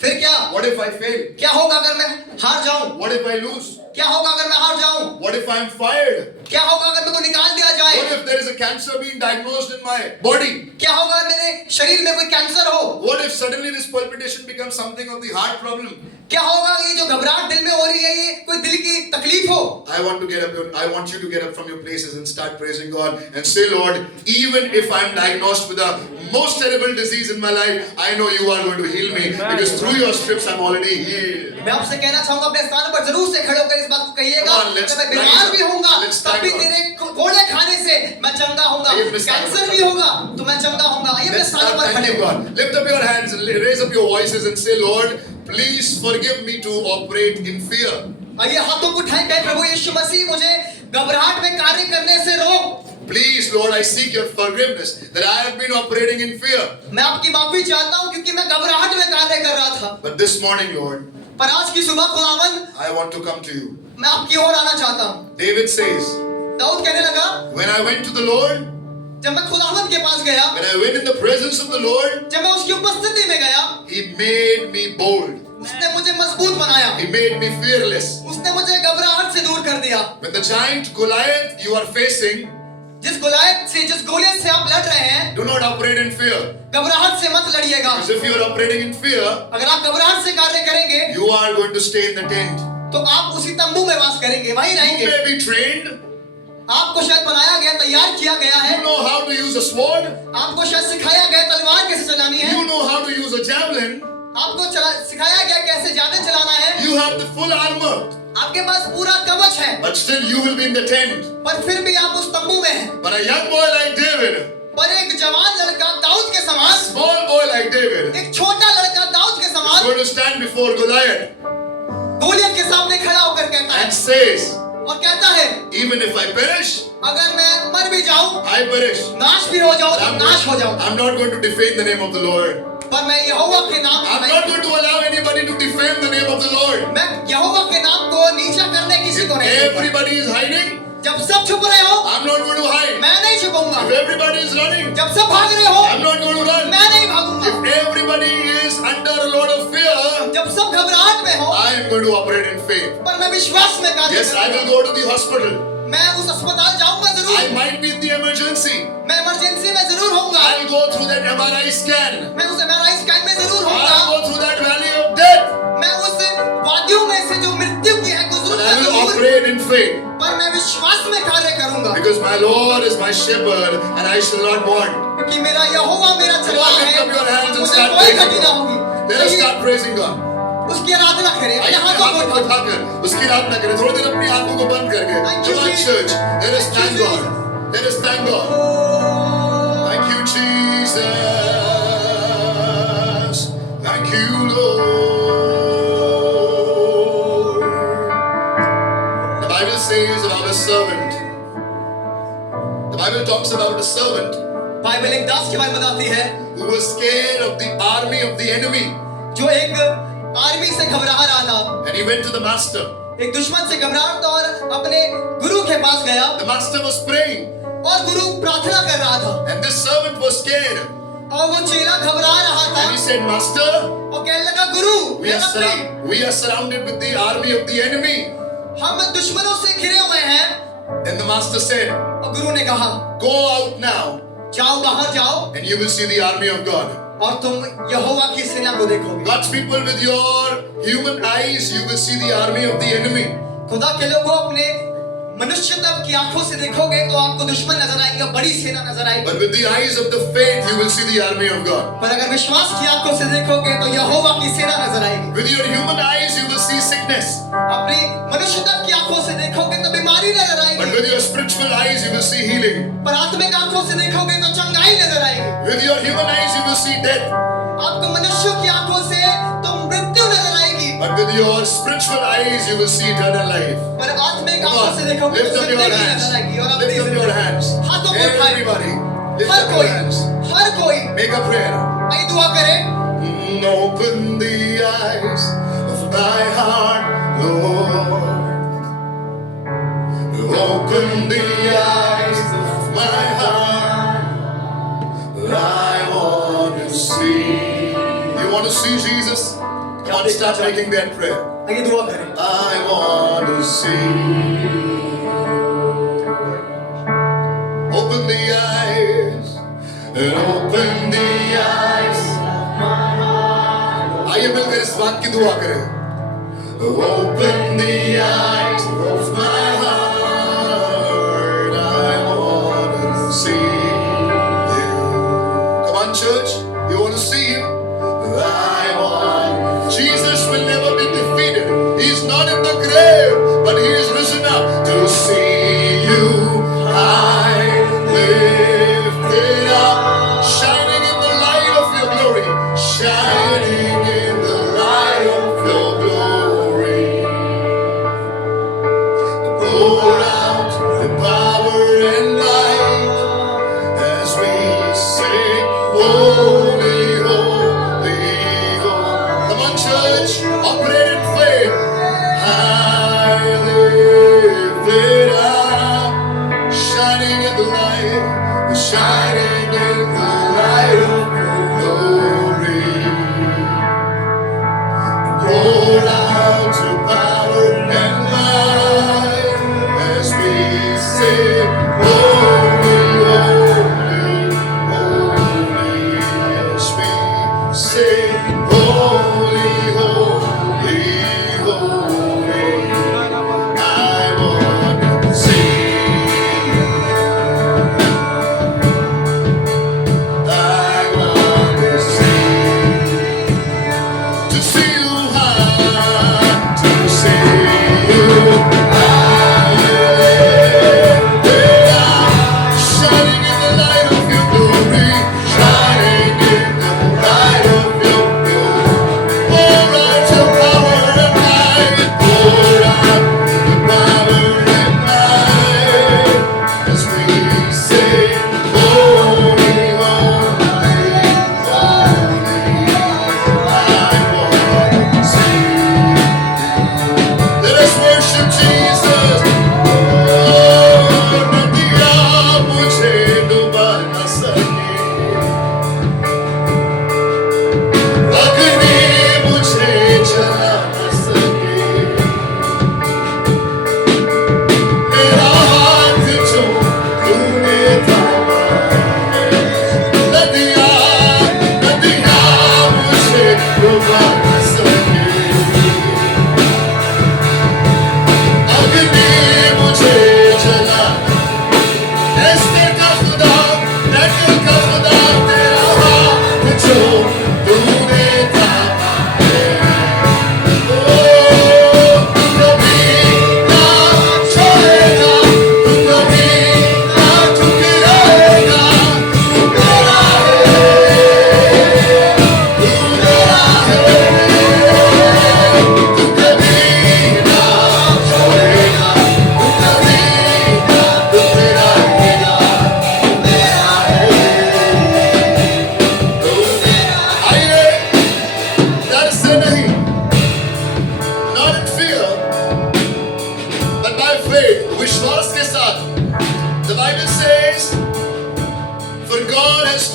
फिर क्या? What if I fail? क्या होगा अगर मैं हार जाऊं? What if I lose? क्या होगा अगर मैं हार जाऊं? What if I'm fired? क्या होगा अगर मेरे को निकाल दिया What जाए? if there is a cancer being diagnosed in my body? क्या होगा अगर मेरे शरीर में कोई कैंसर हो? What if suddenly this palpitation becomes something of the heart problem? क्या होगा ये जो घबराहट दिल में हो रही है ये कोई दिल की तकलीफ हो? I want you to get up from your places and start praising God and say, Lord, even if I'm diagnosed with the most terrible disease in my life, I know you are going to heal me because through your strips I'm already healed. मैं आपसे कहना चाहूंगा अपने स्थान पर जरूर से खड़े होकर इस बात को कहिएगा। Come on, let's अगर मैं thank बीमार God. भी होऊंगा Let's तब भी thank God. तेरे कोड़े खाने से मैं चंगा होऊंगा। आइए अपने स्थान पर कैंसर भी खड़े। होगा तो मैं चंगा होऊंगा। आइए अपने Let's स्थान start पर खड़े thanking हो। God. Lift up your hands and raise up your voices and say, Lord, please forgive me to operate in fear. आइए हाथों को उठाएं कहें प्रभु यीशु मसीह मुझे घबराहट में कार्य करने से रोक। Please, Lord, I seek your forgiveness that I have been operating in fear. मैं आपकी माफी चाहता हूँ क्योंकि मैं घबराहट में कार्य कर रहा था। But this morning, Lord, पर आज की सुबह खुदावन I want to come to you. मैं आपकी ओर आना चाहता हूँ। David says, दाऊद कहने लगा when I went to the Lord, जब मैं खुदावन के पास गया, when I went in the presence of the Lord, जब मैं उसकी उपस्थिति में गया, He made me bold. उसने मुझे मजबूत बनाया। He made me fearless. उसने मुझे घबराहट से दूर कर दिया। When the giant Goliath you are facing, जिस गोलियत से आप लड़ रहे हैं, do not operate in fear. घबराहट से मत लड़िएगा। Because if you are operating in fear, अगर आप घबराहट से कार्य करेंगे, you are going to stay in the tent. तो आप उसी तंबू में वास करेंगे, वहीं You रहेंगे। may be trained. आपको शायद बनाया गया, तैयार किया गया है। You know how to use a sword. आपको शायद सिखाया गया तलवार कैसे चलानी है। You know how to use a javelin. आपको सिखाया गया कैसे जादू चलाना है। You have the full armor. आपके पास पूरा कवच है, But still you will be in the tent. पर फिर भी आप उस तंबू But a young boy like David, पर एक जवान लड़का दाऊद के समान, small boy like David, एक छोटा लड़का दाऊद के is समान going to stand before Goliath Goliath के सामने खड़ा होकर कहता है and says, और कहता है even if I perish, अगर मैं मर भी जाऊं, I perish. नाश भी हो जाऊं तो नाश हो जाऊं, I'm not going to defame the name of the Lord. पर मैं यहोवा के नाम I'm not going to allow anybody to defame the name of the Lord. मैं यहोवा के नाम को नीचा करने किसी को नहीं दूंगा। Everybody is hiding, जब सब छुप रहे हो I'm not going to hide. मैं नहीं छुपूंगा, If everybody is running, जब सब भाग रहे हो I'm not going to run. मैं नहीं भागूंगा, If everybody is under a lot of fear, जब सब घबराहट में हो I am going to operate in faith. पर मैं विश्वास में कार्य Yes, I करूंगा। will go to the hospital. मैं उस अस्पताल जाऊंगा I जरूर, might be in the emergency. मैं इमरजेंसी में जरूर होऊंगा, I'll go through that MRI scan. मैं उस एमआरआई स्कैन में जरूर I'll होऊंगा, go through that valley of death. मैं उस वादियों में से जो मृत्यु की है But गुजरूंगा I will जरूर, operate in faith. पर मैं विश्वास में कार्य करूंगा Because my Lord is my shepherd and I shall not want. क्योंकि मेरा यहोवा मेरा चरवाहा Lift है, up your hands and मुझे start कोई praising घटी ना God. होगी। Let us चलिए, start praising God. उसकी आराधना करें, अपने अपने हाथों को हाथों को उठाकर। उठाकर उसकी आराधना करें। थोड़ी देर अपनी आंखों को बंद करके। Thank you, Come on, Jesus. church. Let us Thank thank you, God. Let us thank God. Thank you, Jesus. Thank you, Lord. The Bible says about a servant. The Bible talks about a servant Bible एक दास के बारे में बताती है who was scared of the army of the enemy, जो एक army से घबरा रहा था, and he went to the master. एक दुश्मन से घबरा रहा था और अपने गुरु के पास गया The master was praying, और गुरु प्रार्थना कर रहा था and this servant was scared. और वो चेला घबरा रहा था And he said, Master, और कहने लगा गुरु we are surrounded with the army of the enemy. हम दुश्मनों से घिरे हुए हैं। And the master said, और गुरु ने कहा Go out now, जाओ बाहर जाओ and you will see the army of God. और तुम यहोवा की सेना को देखोगे। God's people, with your human eyes, you will see the army of the enemy. खुदा के लोगों अपने मनुष्य तब की आंखों से देखोगे तो आपको दुश्मन नजर आएंगे, बड़ी सेना नजर आएगी। But with the eyes of the faith, you will see the army of God. पर अगर विश्वास की आंखों से देखोगे तो यहोवा की सेना नजर आएगी। With your human eyes, you will see sickness. अपनी मनुष्य तब की आंखों से देखोगे तो बीमारी नजर But आएगी। with your spiritual eyes, you will see healing. पर आत्मिक आंखों से देखोगे तो चंगाई नजर आएगी। With your human eyes, you will see death. आपको मनुष्यों की आंखों से तो मृत्यु नजर आएगी। But with your spiritual eyes, you will see eternal life. पर आत्मिक Come आंखों on, से देखोगे तो lift up your जिंदगी hands. नजर आएगी और अपनी Lift up your जिंदगी। hands. हाथों को उठाएं। Everybody, lift her up your कोई, hands. हर कोई Make a prayer. आई दुआ करे। Open the eyes of my heart, Lord. Open the eyes of my heart. I want to see. You want to see Jesus? Come on, start making that prayer. आइए दुआ करें। I want to see. Open the eyes and open the eyes. आइए मिलकर इस बात की दुआ करें. Open the eyes of my heart. I want to see you. Come on, church. You want to see him? I want. Jesus will never be defeated. He's not in the grave, but he is risen up to see you high, lifted up, shining in the light of your glory, shining in the light of your glory. Pour out the power and light as we sing, holy, holy, holy. Come on, church, operate in faith. High, lifted up, shining in the light, shining in the light of your glory. Pour out your power and might as we sing, holy, holy, holy. As we sing, holy, holy, holy. I want to see. I want to see. To see you high, to see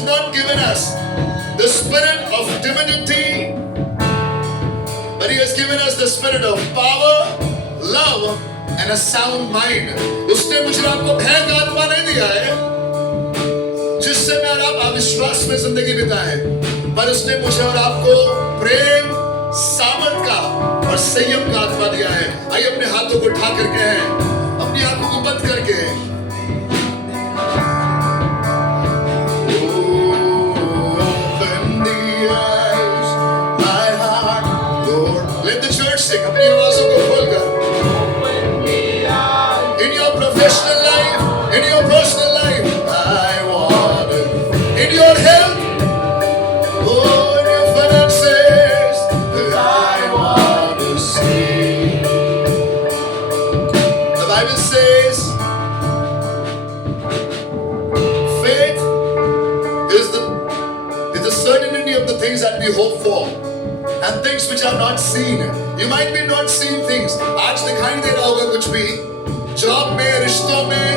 not given us the spirit of timidity, but He has given us the spirit of power, love, and a sound mind. उसने मुझे आपको भय का आत्मा नहीं दिया है जिससे मैं और आप अविश्वास में जिंदगी बिताएं, पर उसने मुझे और आपको प्रेम, सामर्थ का और संयम का आत्मा दिया है। आइए अपने हाथों को उठा करके हैं, अपनी आंखों को बंद करके अपनी आवाज़ों को खोलकर in your professional life, in your personal life, I want it. In your health, oh, in your finances, I want to see. The Bible says faith is the certainty of the things that we hope for and things which are not seen. You might be not seeing things. आज दिखाई नहीं दे रहा होगा कुछ भी, job में, रिश्तों में,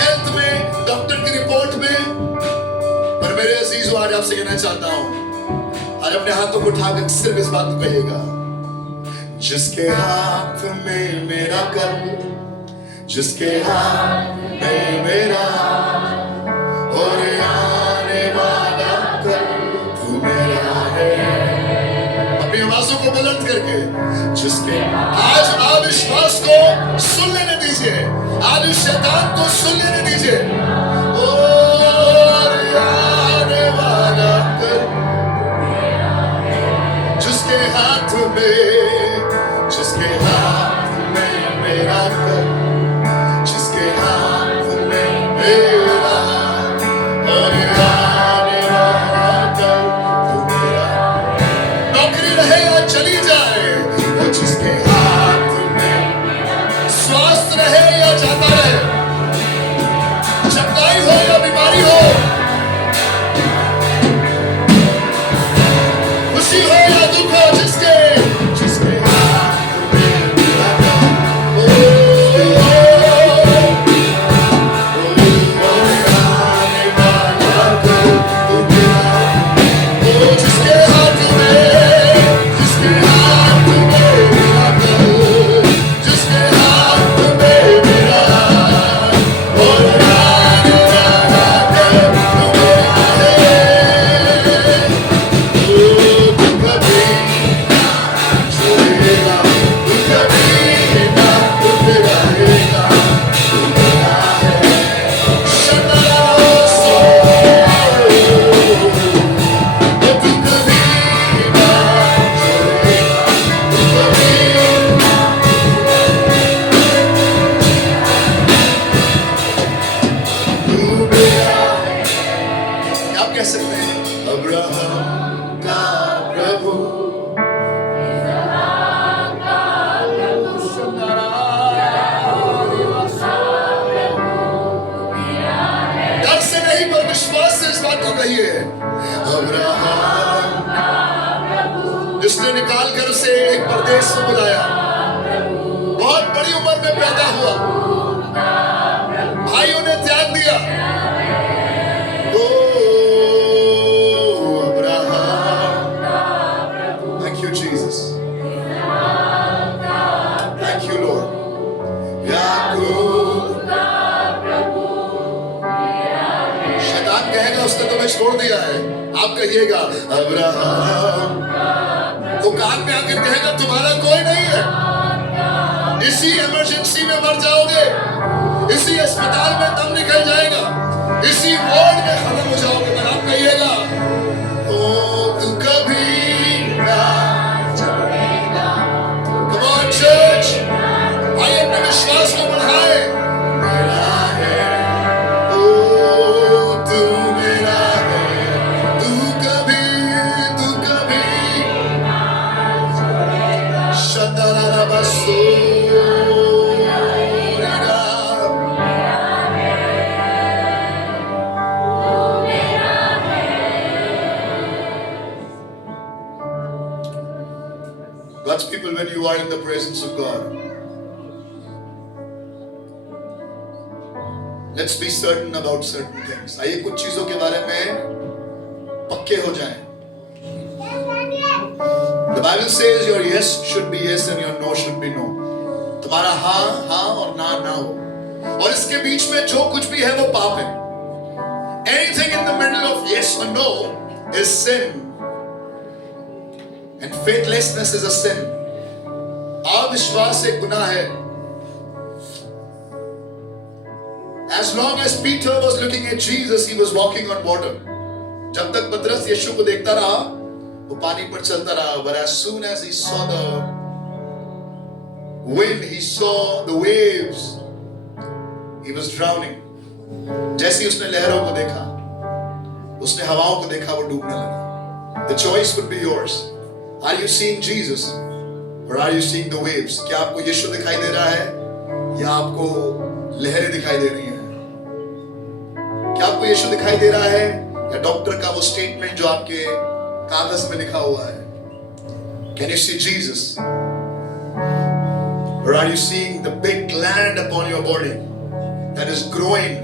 हेल्थ में, डॉक्टर की रिपोर्ट में, पर मेरे अजीजों आज आपसे कहना चाहता हूं, आज अपने हाथों को उठाकर सिर्फ इस बात को कहिएगा, जिसके हाथ में मेरा कल, जिसके हाथ में मेरा और आने वाला कल तू मेरा है। आवाज़ों को बुलंद करके जिसके आज अविश्वास को सुन लेने दीजिए, आज शैतान को सुन लेने दीजिए। और आने वाला कर जिसके हाथ में मेरा कर, जिसके हाथ में मेरा और आने वाला कर तू मेरा। नौकरी रहे या चली जाए, वो जिसके हाथ में, स्वास्थ्य रहे या जाता रहे, चंगाई हो या बीमारी हो, खुशी हो या दुख हो, जिसके हाथ में मेरा कर, आने वाला कर तू मेरा, जिसके हाथ में जिसने निकाल कर उसे एक परदेश से बुलाया, बहुत बड़ी उम्र में पैदा हुआ, भाइयों ने त्याग दिया। ओ Abraham, thank you Jesus, thank you Lord. शैतान कहेगा उसने तुम्हें छोड़ दिया है, आप कहिएगा अब्राहम, वो कान में आकर कहेगा तुम्हारा कोई नहीं है, इसी इमरजेंसी में मर जाओगे, इसी अस्पताल में दम निकल जाएगा, इसी वार्ड में खत्म हो जाओगे, पर आप कहिएगा ओ तू कभी ना छोड़ेगा। Come on church, आइए अपने विश्वास को बढ़ाए। मेरा है, ओ तू मेरा है, तू कभी God's people, when you are in the presence of God, let's be certain about certain things. आइए कुछ चीजों के बारे में पक्के हो जाएं। The Bible says your yes should be yes and your no should be no. तुम्हारा हाँ हाँ और ना ना हो। और इसके बीच में जो कुछ भी है वो पाप है। Anything in the middle of yes or no is sin. And faithlessness is a sin. अविश्वास एक गुनाह है। As long as Peter was looking at Jesus, he was walking on water. जब तक पतरस यीशु को देखता रहा, वो पानी पर चलता रहा। But as soon as he saw the wind, he saw the waves, he was drowning. जैसे ही उसने लहरों को देखा, उसने हवाओं को देखा, वो डूबने लगा। The choice would be yours. Are you seeing Jesus or are you seeing the waves? क्या आपको यीशु दिखाई दे रहा है या आपको लहरें दिखाई दे रही हैं? क्या आपको यीशु दिखाई दे रहा है या डॉक्टर का वो स्टेटमेंट जो आपके कागज में लिखा हुआ है? Can you see Jesus? Or are you seeing the big gland upon your body that is growing?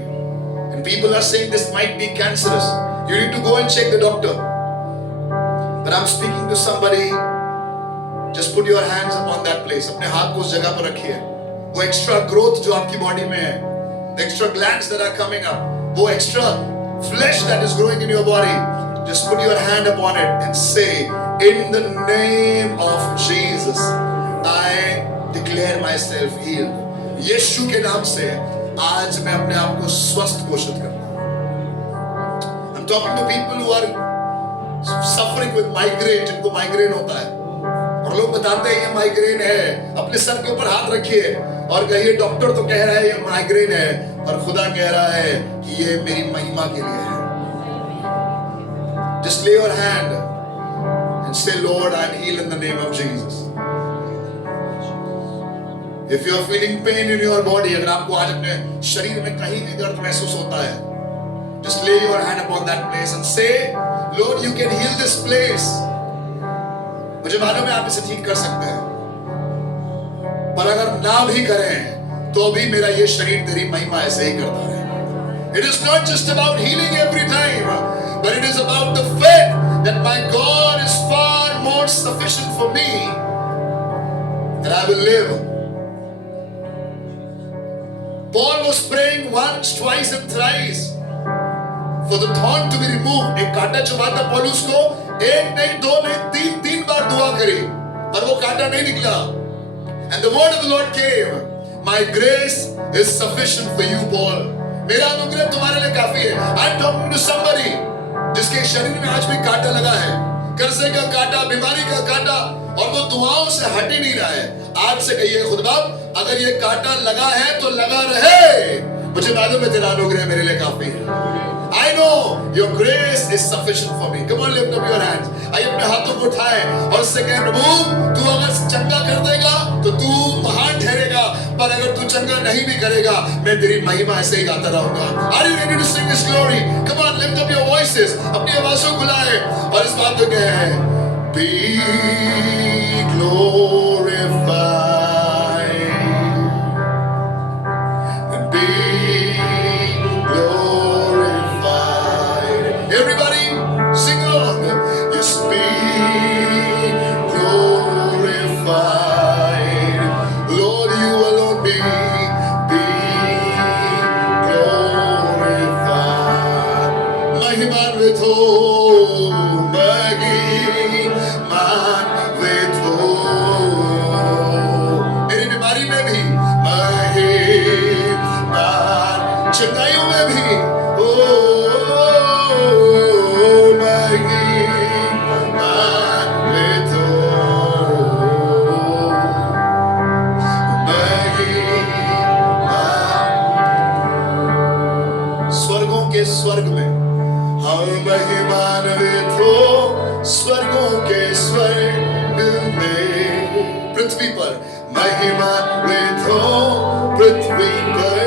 And people are saying this might be cancerous. You need to go and check the doctor. But I'm speaking to somebody. Just put your hands upon that place. अपने हाथ को उस जगह पर रखिए। वो extra growth जो आपकी बॉडी में है, the extra glands that are coming up, वो extra flesh that is growing in your body, just put your hand upon it and say, in the name of Jesus, I declare myself healed. यीशु के नाम से आज मैं अपने आप को स्वस्थ घोषित करता हूं। I'm talking to people who are suffering with migraine, जिनको माइग्रेन होता है और लोग बताते हैं ये माइग्रेन है। अपने सर के ऊपर हाथ रखिए और कहिए, डॉक्टर तो कह रहा है ये माइग्रेन है और खुदा कह रहा है कि ये मेरी महिमा के लिए है। Just lay your hand and say, Lord, I'm healed in the name of Jesus. If you are feeling pain in your body, अगर आपको आज अपने शरीर में कहीं भी दर्द महसूस होता है, just lay your hand upon that place and say, Lord, you can heal this place. मुझे मालूम है आप इसे ठीक कर सकते हैं, पर अगर ना भी करें तो भी मेरा ये शरीर तेरी महिमा ऐसे ही करता है। It is not just about healing every time, but it is about the faith that my God is far more sufficient for me, that I will live. Paul was praying once, twice and thrice for the thorn to be removed. एक कांटा चुभा था पौलुस को, एक नहीं, दो नहीं, तीन बार दुआ करी, पर वो कांटा नहीं निकला। And the word of the Lord came, my grace is sufficient for you, Paul. मेरा अनुग्रह तुम्हारे लिए काफी है। I'm talking to somebody जिसके शरीर में आज भी कांटा लगा है, कर्जे का कांटा, बीमारी का कांटा, और वो दुआओं से हट ही नहीं रहा है। आज से कहिए, खुदा अगर ये कांटा लगा है तो लगा रहे, मुझे मालूम है तेरा अनुग्रह मेरे लिए काफी है। I know your grace is sufficient for me. Come on, lift up your hands. आइए अपने हाथों को उठाएं और उससे कहें, प्रभु तू अगर चंगा कर देगा तो तू महान ठहरेगा, पर अगर तू चंगा नहीं भी करेगा मैं तेरी महिमा ऐसे ही गाता रहूंगा। Are you ready to sing His glory? Come on, lift up your voices. अपनी आवाज़ों को बुलाएं और इस बात को कहें, be glorified. स्वर्ग में हम महिमान्वित हो, स्वर्गों के स्वर्ग में पृथ्वी पर महिमान्वित हो, पृथ्वी पर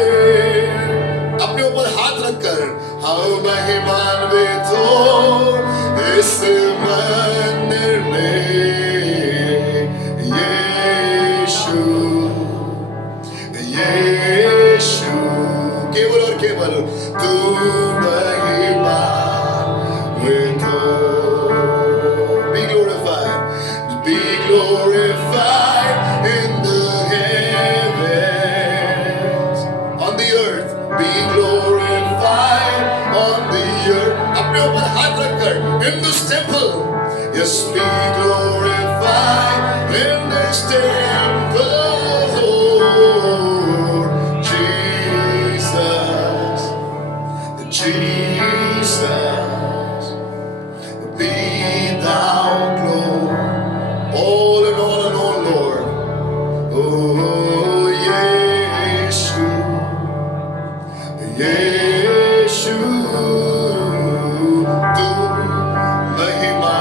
अपने ऊपर हाथ रखकर हम महिमान्वित हो इस मंदिर में। यीशु यीशु केवल और केवल तू महिमा में हो। in this temple. Yes, be glorified in this temple, Lord Jesus. Jesus, be thou glorified. All in all and all, Lord. Oh, Yeshu, Yeshu, tu महिमा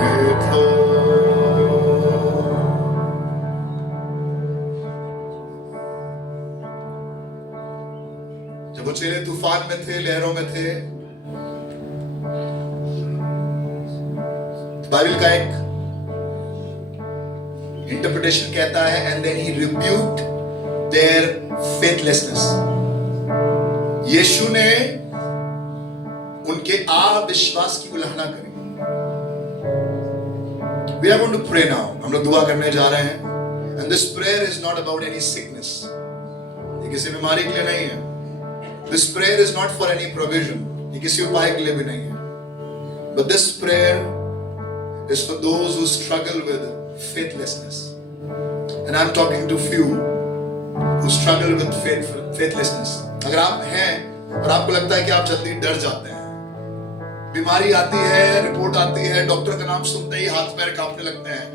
with जब वो चेले तूफान में थे, लहरों में थे, बाइबल का एक इंटरप्रिटेशन कहता है, and then he rebuked their faithlessness. यीशु ने उनके अविश्वास की उल्लंघना करी. We are going to pray now. हम लोग दुआ करने जा रहे हैं. And this prayer is not about any sickness. ये किसी बीमारी के लिए नहीं है. This prayer is not for any provision. ये किसी उपाय के लिए भी नहीं है. But this prayer is for those who struggle with faithlessness. And I'm talking to few who struggle with faithlessness. अगर आप हैं और आपको लगता है कि आप जल्दी डर जाते हैं, बीमारी आती है, रिपोर्ट आती है, डॉक्टर का नाम सुनते ही हाथ पैर कांपने लगते हैं,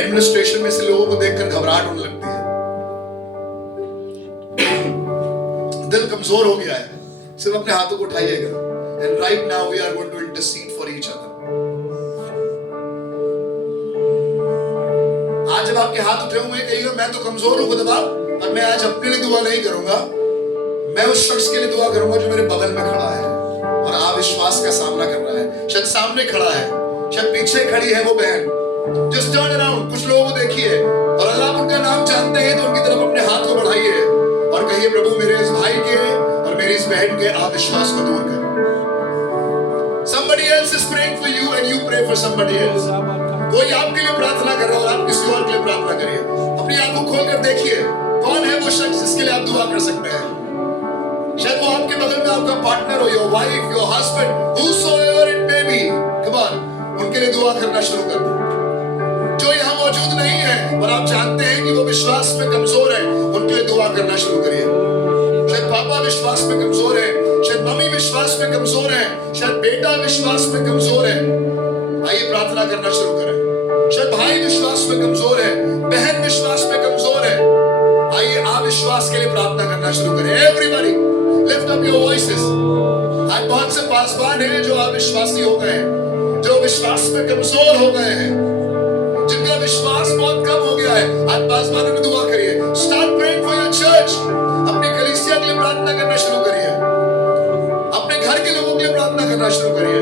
एडमिनिस्ट्रेशन में से लोगों को देखकर घबराहट होने लगती है, दिल कमजोर हो गया है, सिर्फ अपने हाथों को उठाइएगा. And right now we are going to intercede for each other. आज जब आपके हाथ उठे हुए हैं, कहिएगा मैं तो कमजोर हूं खुदा, और मैं आज अपने लिए दुआ नहीं करूंगा, मैं उस शख्स के लिए दुआ करूंगा जो मेरे बगल में खड़ा है और अविश्वास का सामना कर रहा है. शायद सामने खड़ा है, शायद पीछे खड़ी है वो बहन. Just turn around. कुछ लोगों को देखिए, और अगर आप उनका नाम जानते हैं तो उनकी तरफ अपने हाथ को बढ़ाइए और कहिए, प्रभु मेरे इस भाई के और मेरी इस बहन के अविश्वास को दूर कर. Somebody else is praying for you and you pray for somebody else. कोई आपके लिए प्रार्थना कर रहा है और आप किसी और के लिए प्रार्थना करिए. अपनी आंखों खोलकर देखिए कौन है वो शख्स जिसके लिए आप दुआ कर सकते हैं. शायद वो आपके बगल में आपका पार्टनर हो, your wife, your husband, whosoever it may be. Come on, उनके लिए दुआ करना शुरू कर दो. जो यहाँ मौजूद नहीं है और आप जानते हैं कि वो विश्वास में कमजोर है, उनके लिए दुआ करना शुरू करिए. शायद पापा विश्वास में कमजोर है, शायद मम्मी विश्वास में कमजोर है, शायद बेटा विश्वास में कमजोर है. आइए प्रार्थना करना शुरू करें. शायद भाई विश्वास में कमजोर है, बहन विश्वास में कमजोर है. आइए अविश्वास के लिए प्रार्थना करना शुरू करें. Everybody lift up your voices. आज बहुत से पासवान हैं जो अविश्वासी हो गए हैं, जो विश्वास में कमजोर हो गए हैं, जिनका विश्वास बहुत कम हो गया है. आज पासवानों में दुआ करिए. Start praying for your church. अपनी कलीसिया के लिए प्रार्थना करना शुरू करिए. अपने घर के लोगों के लिए प्रार्थना करना शुरू करिए.